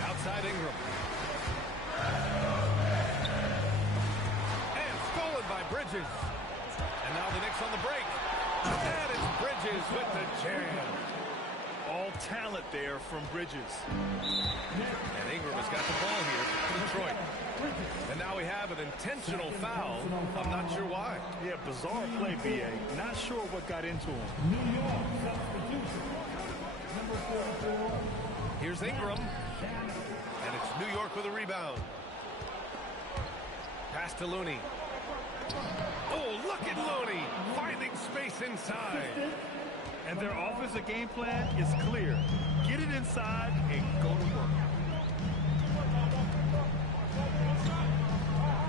Outside Ingram. And stolen by Bridges. And now the Knicks on the break. And it's Bridges with the jam. All talent there from Bridges. And Ingram has got the ball here for Detroit. And now we have an intentional foul. I'm not sure why. Yeah, bizarre play, B.A. Not sure what got into him. New York substitution. Number 44. Here's Ingram. And it's New York with a rebound. Pass to Looney. Oh, look at Looney finding space inside. And their offensive game plan is clear. Get it inside and go to work.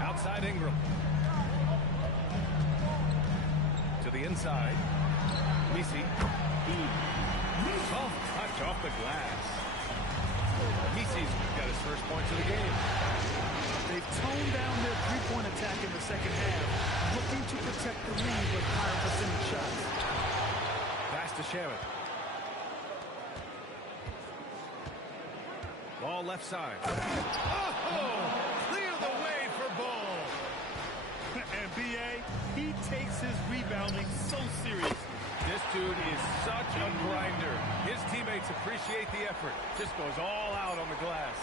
Outside Ingram. To the inside. Messi. Soft touch off the glass. Messi's got his first points of the game. They've toned down their three-point attack in the second half, looking to protect the lead with higher percentage shots. Pass to Shaman. Ball left side. Oh! Clear the way for Ball. And B.A., he takes his rebounding so serious. This dude is such a grinder. His teammates appreciate the effort. Just goes all out on the glass.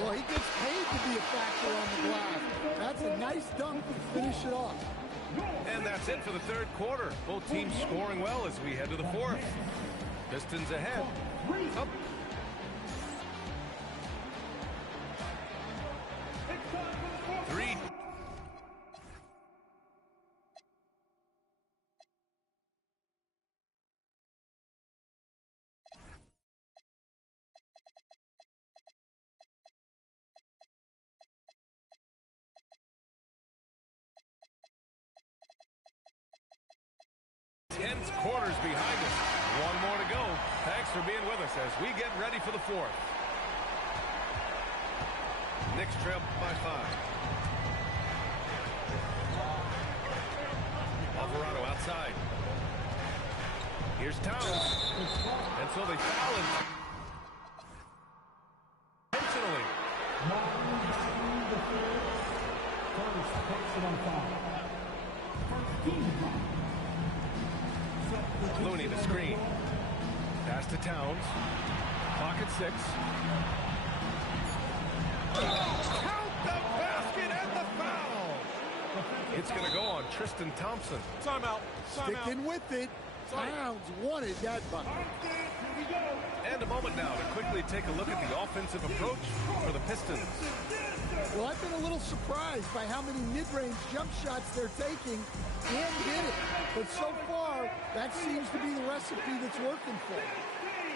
Well, he gets paid to be a factor on the glass. That's a nice dunk to finish it off. And that's it for the third quarter. Both teams scoring well as we head to the fourth. Pistons ahead. Up. Three. Tenth quarters behind us. One more to go. Thanks for being with us as we get ready for the fourth. Knicks trail by 5. Alvarado outside. Here's Towns. And so they foul him. Intentionally. Looney the screen. Pass to Towns. Clock at 6. Count the basket and the foul. It's going to go on Tristan Thompson. Timeout. Sticking with it. Towns wanted that bucket. And a moment now to quickly take a look at the offensive approach for the Pistons. Well, I've been a little surprised by how many mid-range jump shots they're taking and hit it. But so far, that seems to be the recipe that's working for them.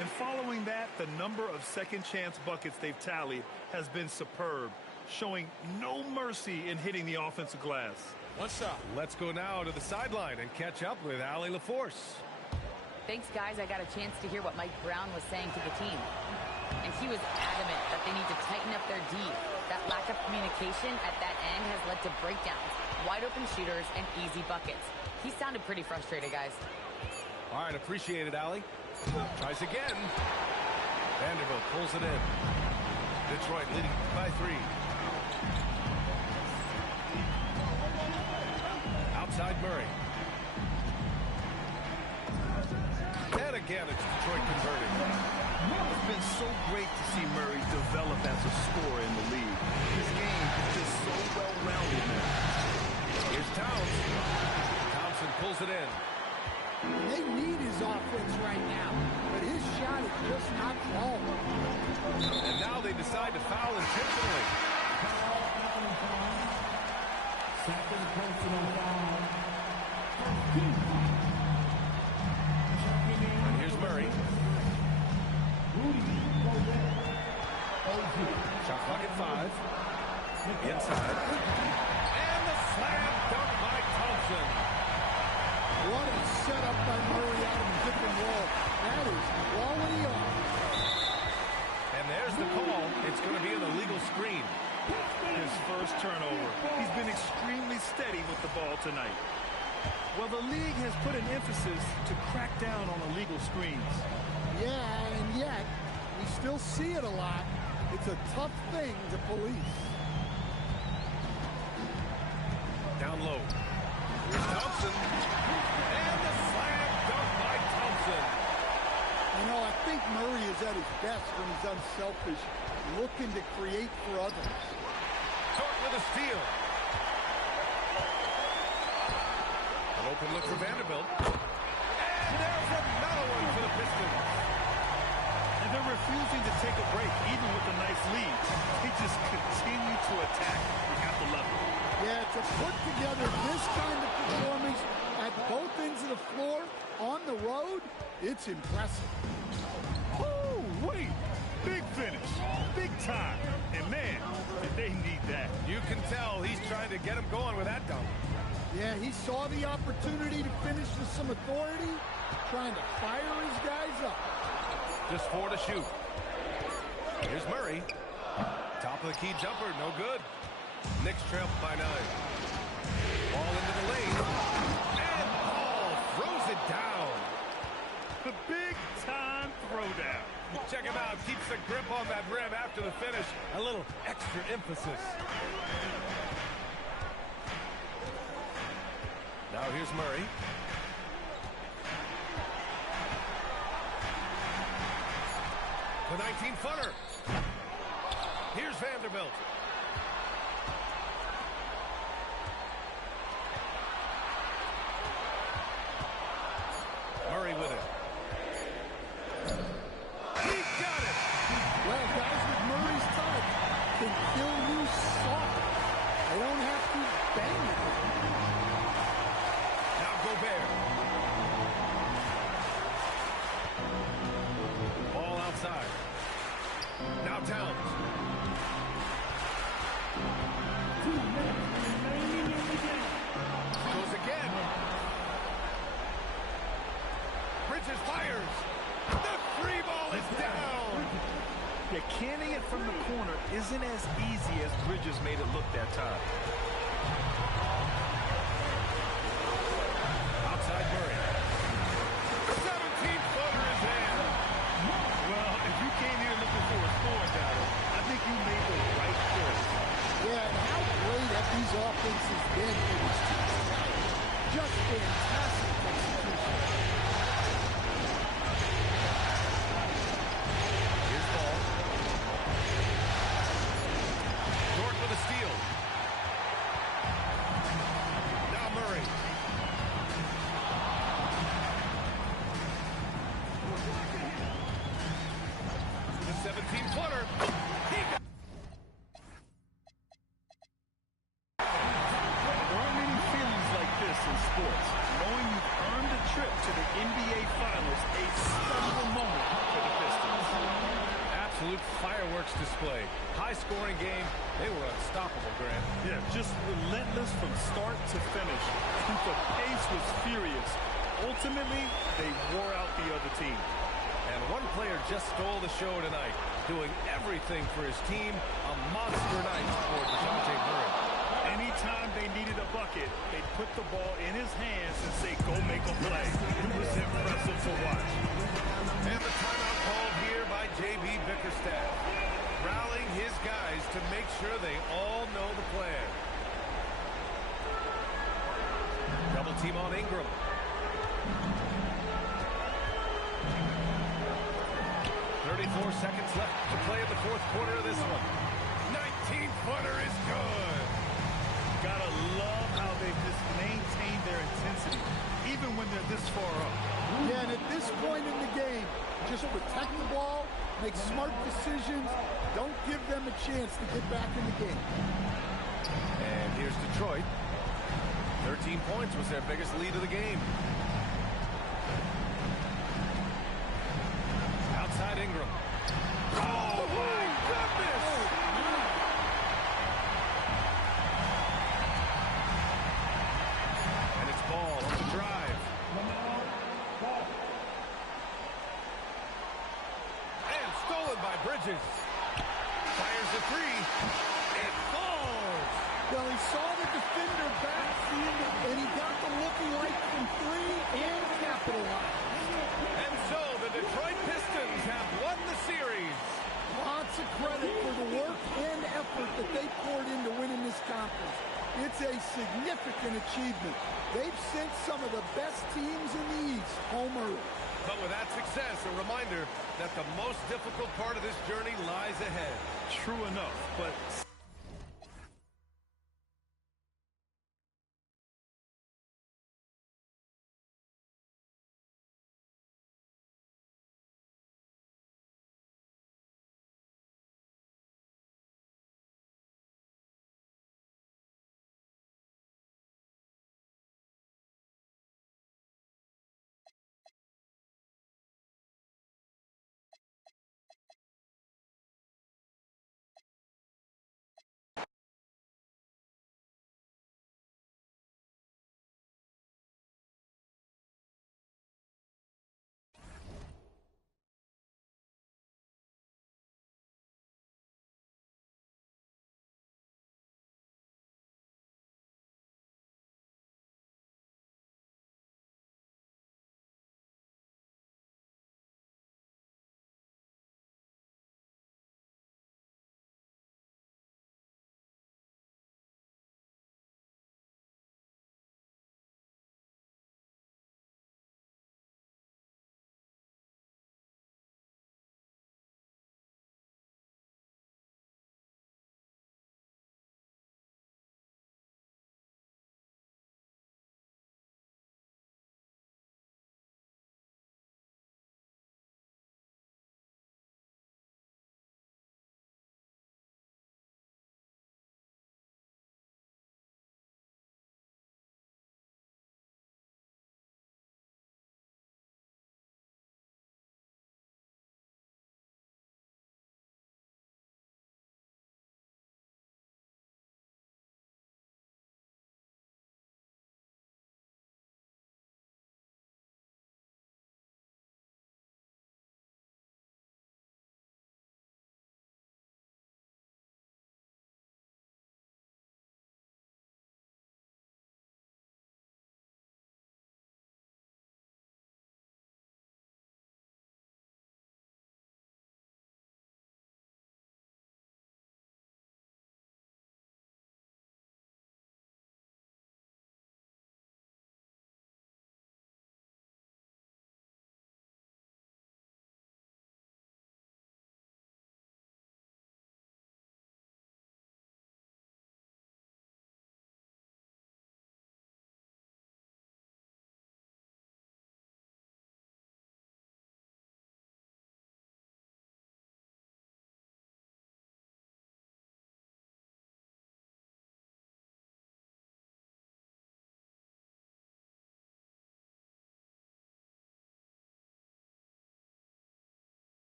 And following that, the number of second-chance buckets they've tallied has been superb, showing no mercy in hitting the offensive glass. One shot. Let's go now to the sideline and catch up with Allie LaForce. Thanks, guys. I got a chance to hear what Mike Brown was saying to the team. And he was adamant that they need to tighten up their D. That lack of communication at that end has led to breakdowns, wide-open shooters, and easy buckets. He sounded pretty frustrated, guys. All right, appreciate it, Allie. Tries again. Vanderbilt pulls it in. Detroit leading by 3. Outside Murray. And again, it's Detroit converting. It's been so great to see Murray develop as a scorer in the league. His game is just so well-rounded now. Here's Towns. Thompson pulls it in. They need his offense right now, but his shot is just not falling. And now they decide to foul intentionally. Second personal foul. And here's Murray. Shot clock at 5. Inside. And the slam dunk by Thompson. What a setup by Murray out of a different wall. That is quality off. And there's the call. It's going to be an illegal screen. His first turnover. He's been extremely steady with the ball tonight. Well, the league has put an emphasis to crack down on illegal screens. Yeah, and yet, we still see it a lot. It's a tough thing to police. Down low. Here's Thompson. And the slam dunk by Thompson. You know, I think Murray is at his best when he's unselfish, looking to create for others. Dort with a steal. An open look for Vanderbilt. And there's another one for the Pistons. And they're refusing to take a break, even with a nice lead. They just continue to attack at the level. Yeah, to put together this dude, it's impressive. Oh, wait. Big finish. Big time. And, man, they need that. You can tell he's trying to get him going with that dunk. Yeah, he saw the opportunity to finish with some authority, trying to fire his guys up. Just 4 to shoot. Here's Murray. Top of the key jumper, no good. Knicks trail by 9. Ball into the lane. And Paul throws it down. The big-time throwdown. Check him out. Keeps the grip on that rim after the finish. A little extra emphasis. Now here's Murray. The 19-footer. Here's Vanderbilt. Murray with it. He got it. Well, guys with Murray's touch can kill you soft. They don't have to bang it. Now Gobert. Ball outside. Now Towns. Goes again. Bridges fires. The free ball is down. Yeah, canning it from the corner isn't as easy as Bridges made it look that time. Outside Murray. 17-footer is in. Well, if you came here looking for a score, Dowdle, I think you made the right choice. Yeah, and how great have these offenses been for these teams tonight? Just fantastic execution. Here's Ball. Dort with a steal. Now Murray. The 17-footer. He got There aren't many feelings like this in sports. Knowing you've earned a trip to the NBA Finals, a special moment for the Pistons. absolute fireworks display. High-scoring game. They were unstoppable, Grant. Yeah, just relentless from start to finish. The pace was furious. Ultimately, they wore out the other team. And one player just stole the show tonight, doing everything for his team. A monster night for DeJounte Murray. Anytime they needed a bucket, they'd put the ball in his hands and say, go make a play. It was impressive to watch. And the timeout called here by J.B. Bickerstaff, rallying his guys to make sure they all know the plan. Double team on Ingram. Seconds left to play in the fourth quarter of this one. 19-footer is good. Gotta love how they've just maintained their intensity, even when they're this far up. Yeah, and at this point in the game, just protect the ball, make smart decisions, don't give them a chance to get back in the game. And here's Detroit. 13 points was their biggest lead of the game. Outside Ingram. Oh, my goodness! And it's Ball on the drive. And stolen by Bridges. Fires a three. It falls. Well, he saw the defender back, and he got them looking like from three and capitalized. And so the Detroit Pistons have won the series. Lots of credit for the work and effort that they poured into winning this conference. It's a significant achievement. They've sent some of the best teams in the East home early. But with that success, a reminder that the most difficult part of this journey lies ahead. True enough, but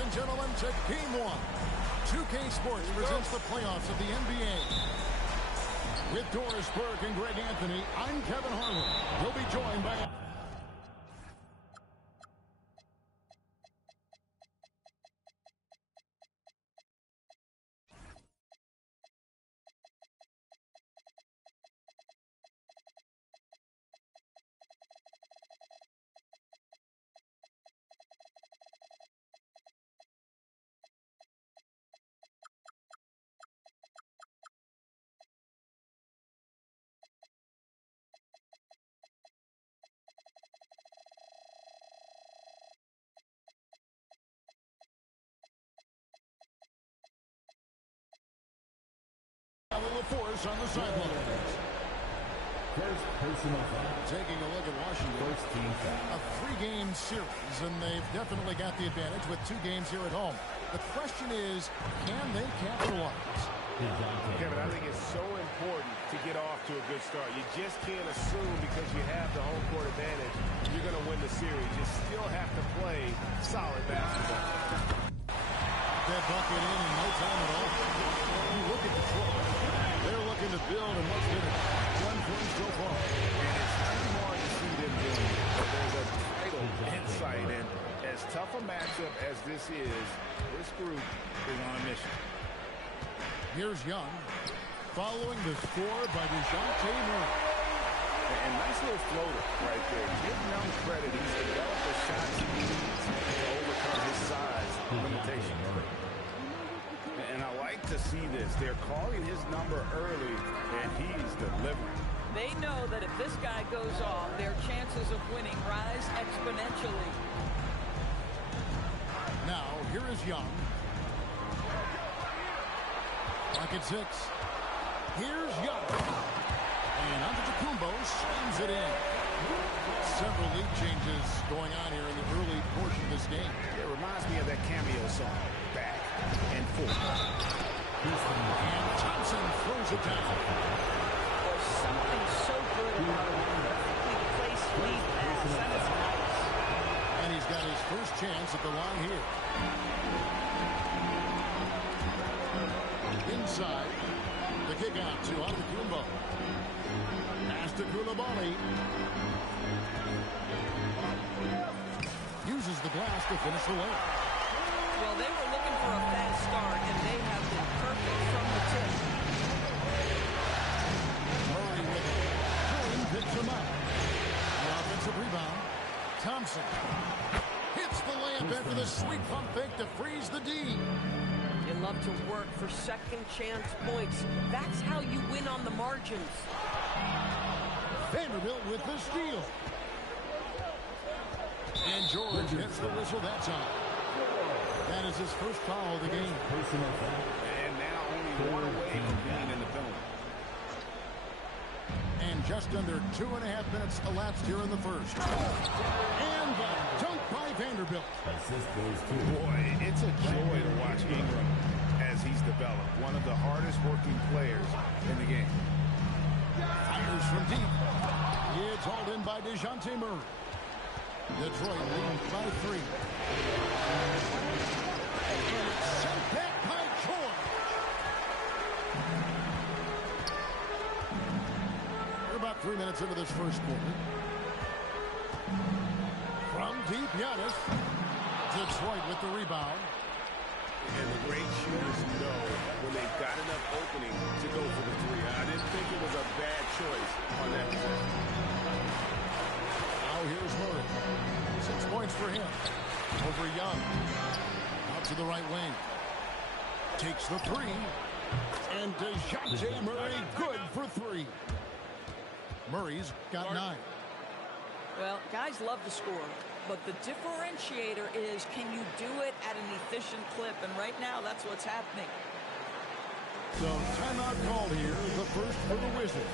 and gentlemen, to Game 1. 2K Sports presents the playoffs of the NBA. With Doris Burke and Greg Anthony, I'm Kevin Harlan. We'll be joined by... LaForce on the sidelines. First personal foul. Taking a look at Washington. First team foul. A 3-game series, and they've definitely got the advantage with 2 games here at home. The question is, can they capitalize? Kevin, I think it's so important to get off to a good start. You just can't assume because you have the home court advantage you're going to win the series. You still have to play solid basketball. That bucket in no time at all. You look at Detroit. They're looking to build in what's been one point so far. And it's not hard to see them doing it, but there's a vital insight. And as tough a matchup as this group is on a mission. Here's Young, following the score by DeJounte Murray. And nice little floater right there. Give Young credit. He's developed the shots he needs to overcome his size limitations. And I like to see this. They're calling his number early, and he's delivering. They know that if this guy goes off, their chances of winning rise exponentially. Now, here is Young. Clock at 6. Here's Young. And Antetokounmpo slams it in. Several lead changes going on here in the early portion of this game. It reminds me of that cameo song, Back and Forth. And Thompson throws it down. There's something so good about a perfectly placed lead pass. That is nice. And he's got his first chance at the line here. Inside, the kick out to Antetokounmpo. Pass to Coulibaly. Uses the glass to finish the layup. Well, they were looking for a fast start, and they have been perfect from the tip. Murray with it. Curry picks him up. The offensive rebound. Thompson hits the layup after the sweet pump fake to freeze the D. You love to work for second chance points. That's how you win on the margins. Vanderbilt with the steal. And George hits the whistle that time. That is his first foul of the game. And now only one away from being in the penalty. And just under 2.5 minutes elapsed here in the first. And the dunk by Vanderbilt. Boy, it's a joy to watch Ingram as he's developed. One of the hardest working players in the game. Fires from deep. It's hauled in by DeJounte Murray. Detroit leading by 3. And it's sent back by Choi. We're about 3 minutes into this first quarter. From deep, Giannis. Detroit with the rebound. And the great shooters know when they've got enough opening to go for the 3. I didn't think it was a bad choice on that possession. Now here's Murray. 6 points for him. Over Young. Out to the right wing. Takes the 3. And DeJounte Murray good for 3. Murray's got 9. Well, guys love to score, but the differentiator is, can you do it at an efficient clip? And right now, that's what's happening. So timeout called here, the first for the Wizards.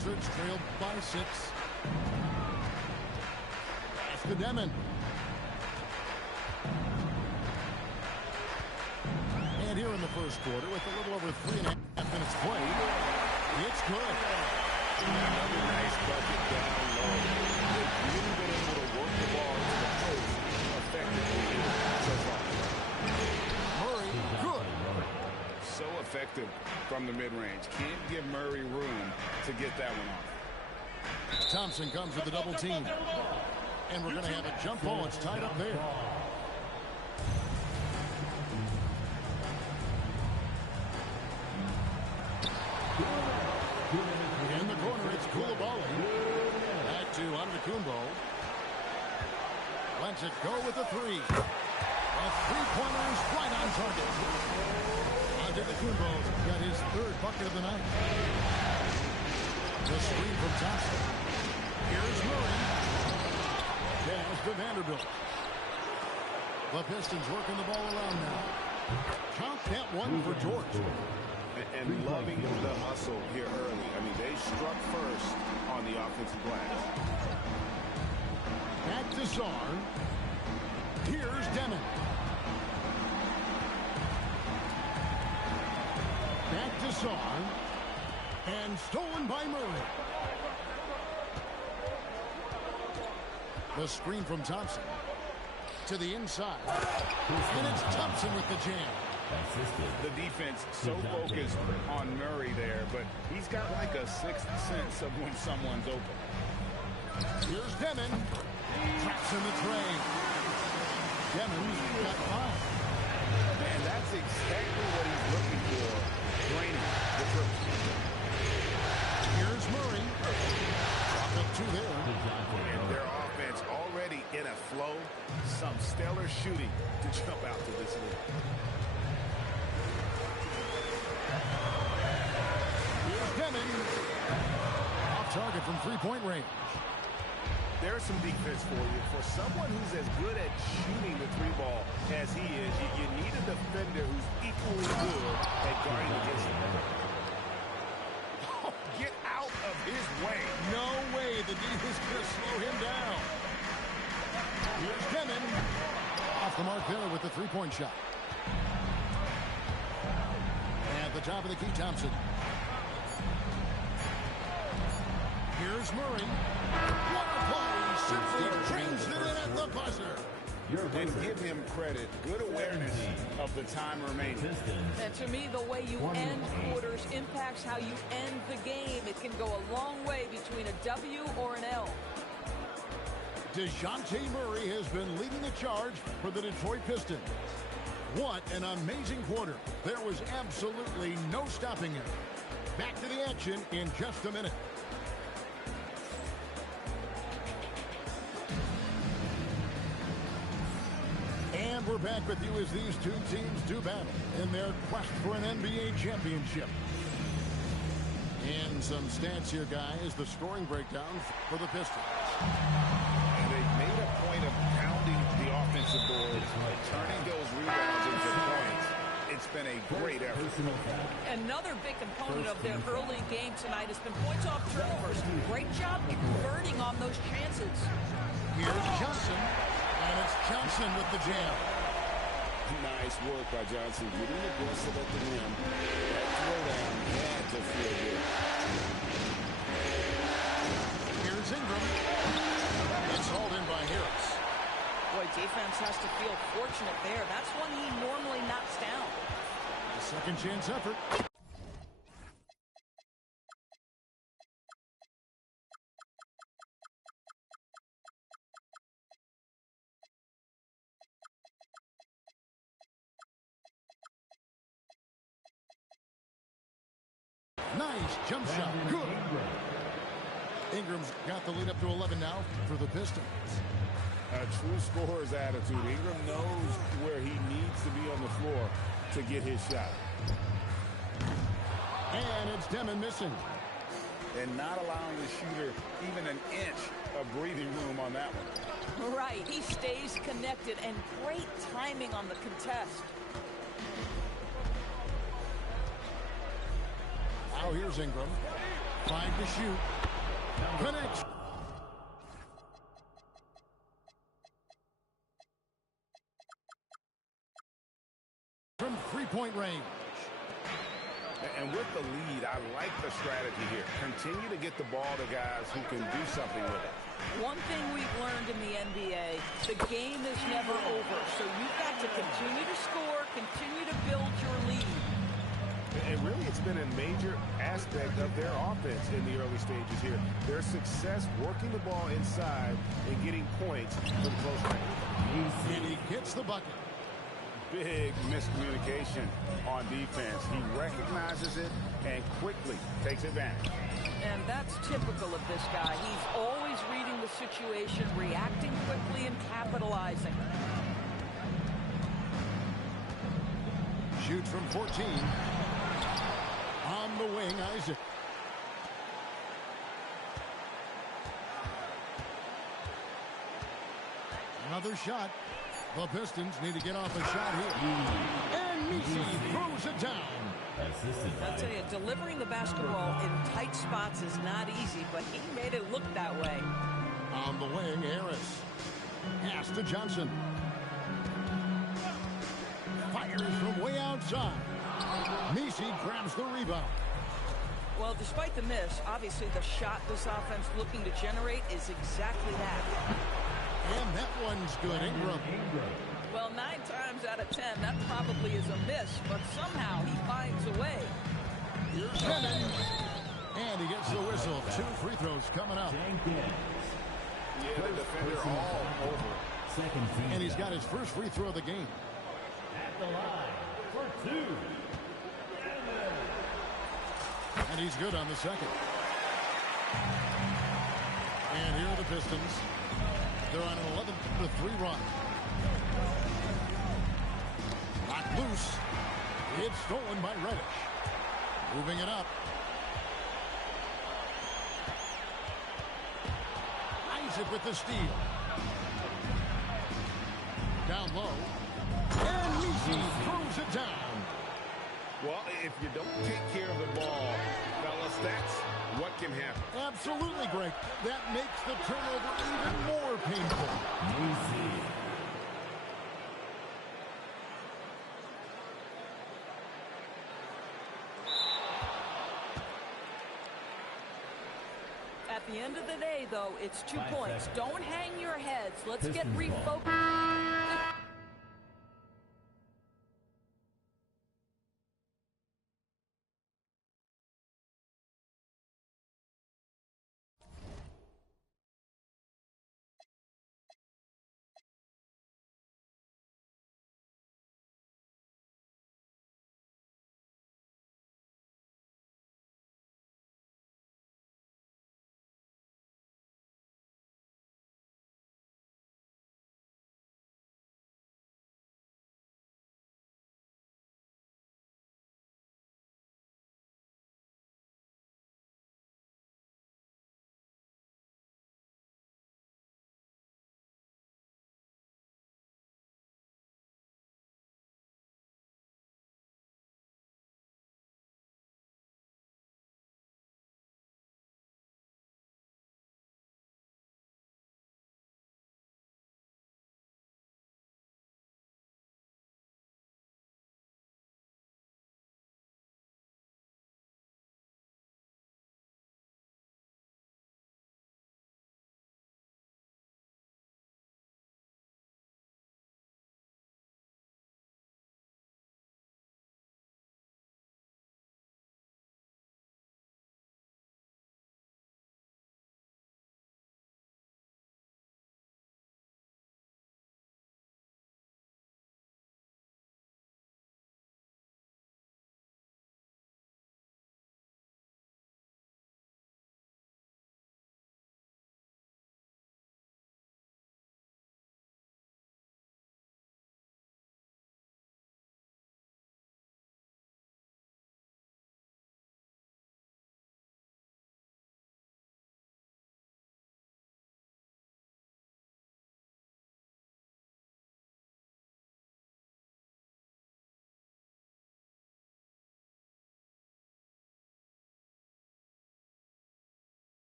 Wizards trailed by 6. Pass to Demon. And here in the first quarter, with a little over 3.5 minutes played, it's good. Another nice bucket down low. They've really been able to work the ball into the post effectively so far. Murray, good. So effective from the mid-range. Can't give Murray room to get that one off. Thompson comes with the double team. And we're going to have a jump ball. It's tied up there. In the corner, it's Coulibaly. Back to Antetokounmpo. Lets it go with the 3. A three-pointers right on target. Antetokounmpo got his 3rd bucket of the night. The screen from Thompson. Here's Murray. Pass to Vanderbilt. The Pistons working the ball around now. Count that one for George. And loving the hustle here early. I mean, they struck first on the offensive glass. Back to Sarr. Here's Demon. Back to Sarr. And stolen by Murray. The screen from Thompson. To the inside. And it's Thompson with the jam. The defense so focused on Murray there, but he's got like a 6th sense of when someone's open. Here's Demon. Traps in the tray. Demon's got 5. And that's exactly what he's looking for, draining the triple. Here's Murray. Drop it 2 there. And their offense already in a flow. Some stellar shooting to jump out to this lead. Off target from 3-point range. There's some defense for you. For someone who's as good at shooting the 3-ball as he is, you need a defender who's equally good at guarding against him. Oh, get out of his way. No way the D is going to slow him down. Here's Demon. Off the mark there with the 3-point shot. At the top of the key, Thompson. Here's Murray. What a play. Simply trains it in at the buzzer. And give him credit. Good awareness of the time remaining. And to me, the way you end quarters impacts how you end the game. It can go a long way between a W or an L. DeJounte Murray has been leading the charge for the Detroit Pistons. What an amazing quarter. There was absolutely no stopping him. Back to the action in just a minute. And we're back with you as these two teams do battle in their quest for an NBA championship. And some stats here, guys. The scoring breakdown for the Pistons. And they've made a point of pounding the offensive boards, turning those rebounds into points. It's been a great effort. Another big component of their early game tonight has been points off turnovers. Great job converting on those chances. Here's Johnson, and it's Johnson with the jam. Nice work by Johnson, getting aggressive at the rim. That throwdown had to feel good. Here's Ingram. It's hauled in by Harris. Boy, defense has to feel fortunate there. That's one he normally knocks down. A second chance effort. Nice jump shot. Good. Ingram's got the lead up to 11 now for the Pistons. A true scorer's attitude. Ingram knows where he needs to be on the floor to get his shot. And it's Demon missing. And not allowing the shooter even an inch of breathing room on that one. Right, he stays connected, and great timing on the contest. Now here's Ingram. 5 to shoot. Connects. From three-point range. And with the lead, I like the strategy here. Continue to get the ball to guys who can do something with it. One thing we've learned in the NBA, the game is never over. So you've got to continue to score, continue to build your lead. And really, it's been a major aspect of their offense in the early stages here. Their success working the ball inside and getting points from close range. And he gets the bucket. Big miscommunication on defense. He recognizes it and quickly takes advantage. And that's typical of this guy. He's always reading the situation, reacting quickly, and capitalizing. Shoots from 14. On the wing, Isaac. Another shot. The Pistons need to get off a shot here. And Misi throws it down. I'll tell you, delivering the basketball in tight spots is not easy, but he made it look that way. On the wing, Harris. Pass to Johnson. Fires from way outside. Misi grabs the rebound. Well, despite the miss, obviously the shot this offense looking to generate is exactly that. And that one's good. Ingram. Well, 9 times out of 10, that probably is a miss, but somehow he finds a way. Here's Bennett. And he gets the whistle. 2 free throws coming up. Yeah, the defender all over. And he's got his first free throw of the game. At the line for 2. And he's good on the second. And here are the Pistons. They're on an 11-3 run. Knocked loose. It's stolen by Reddish. Moving it up. Isaac with the steal. Down low. And Misi throws it down. Well, if you don't take care of the ball, fellas, that's what can happen. Absolutely, Greg. That makes the turnover even more painful. At the end of the day, though, it's 2 points. Don't hang your heads. Let's get refocused.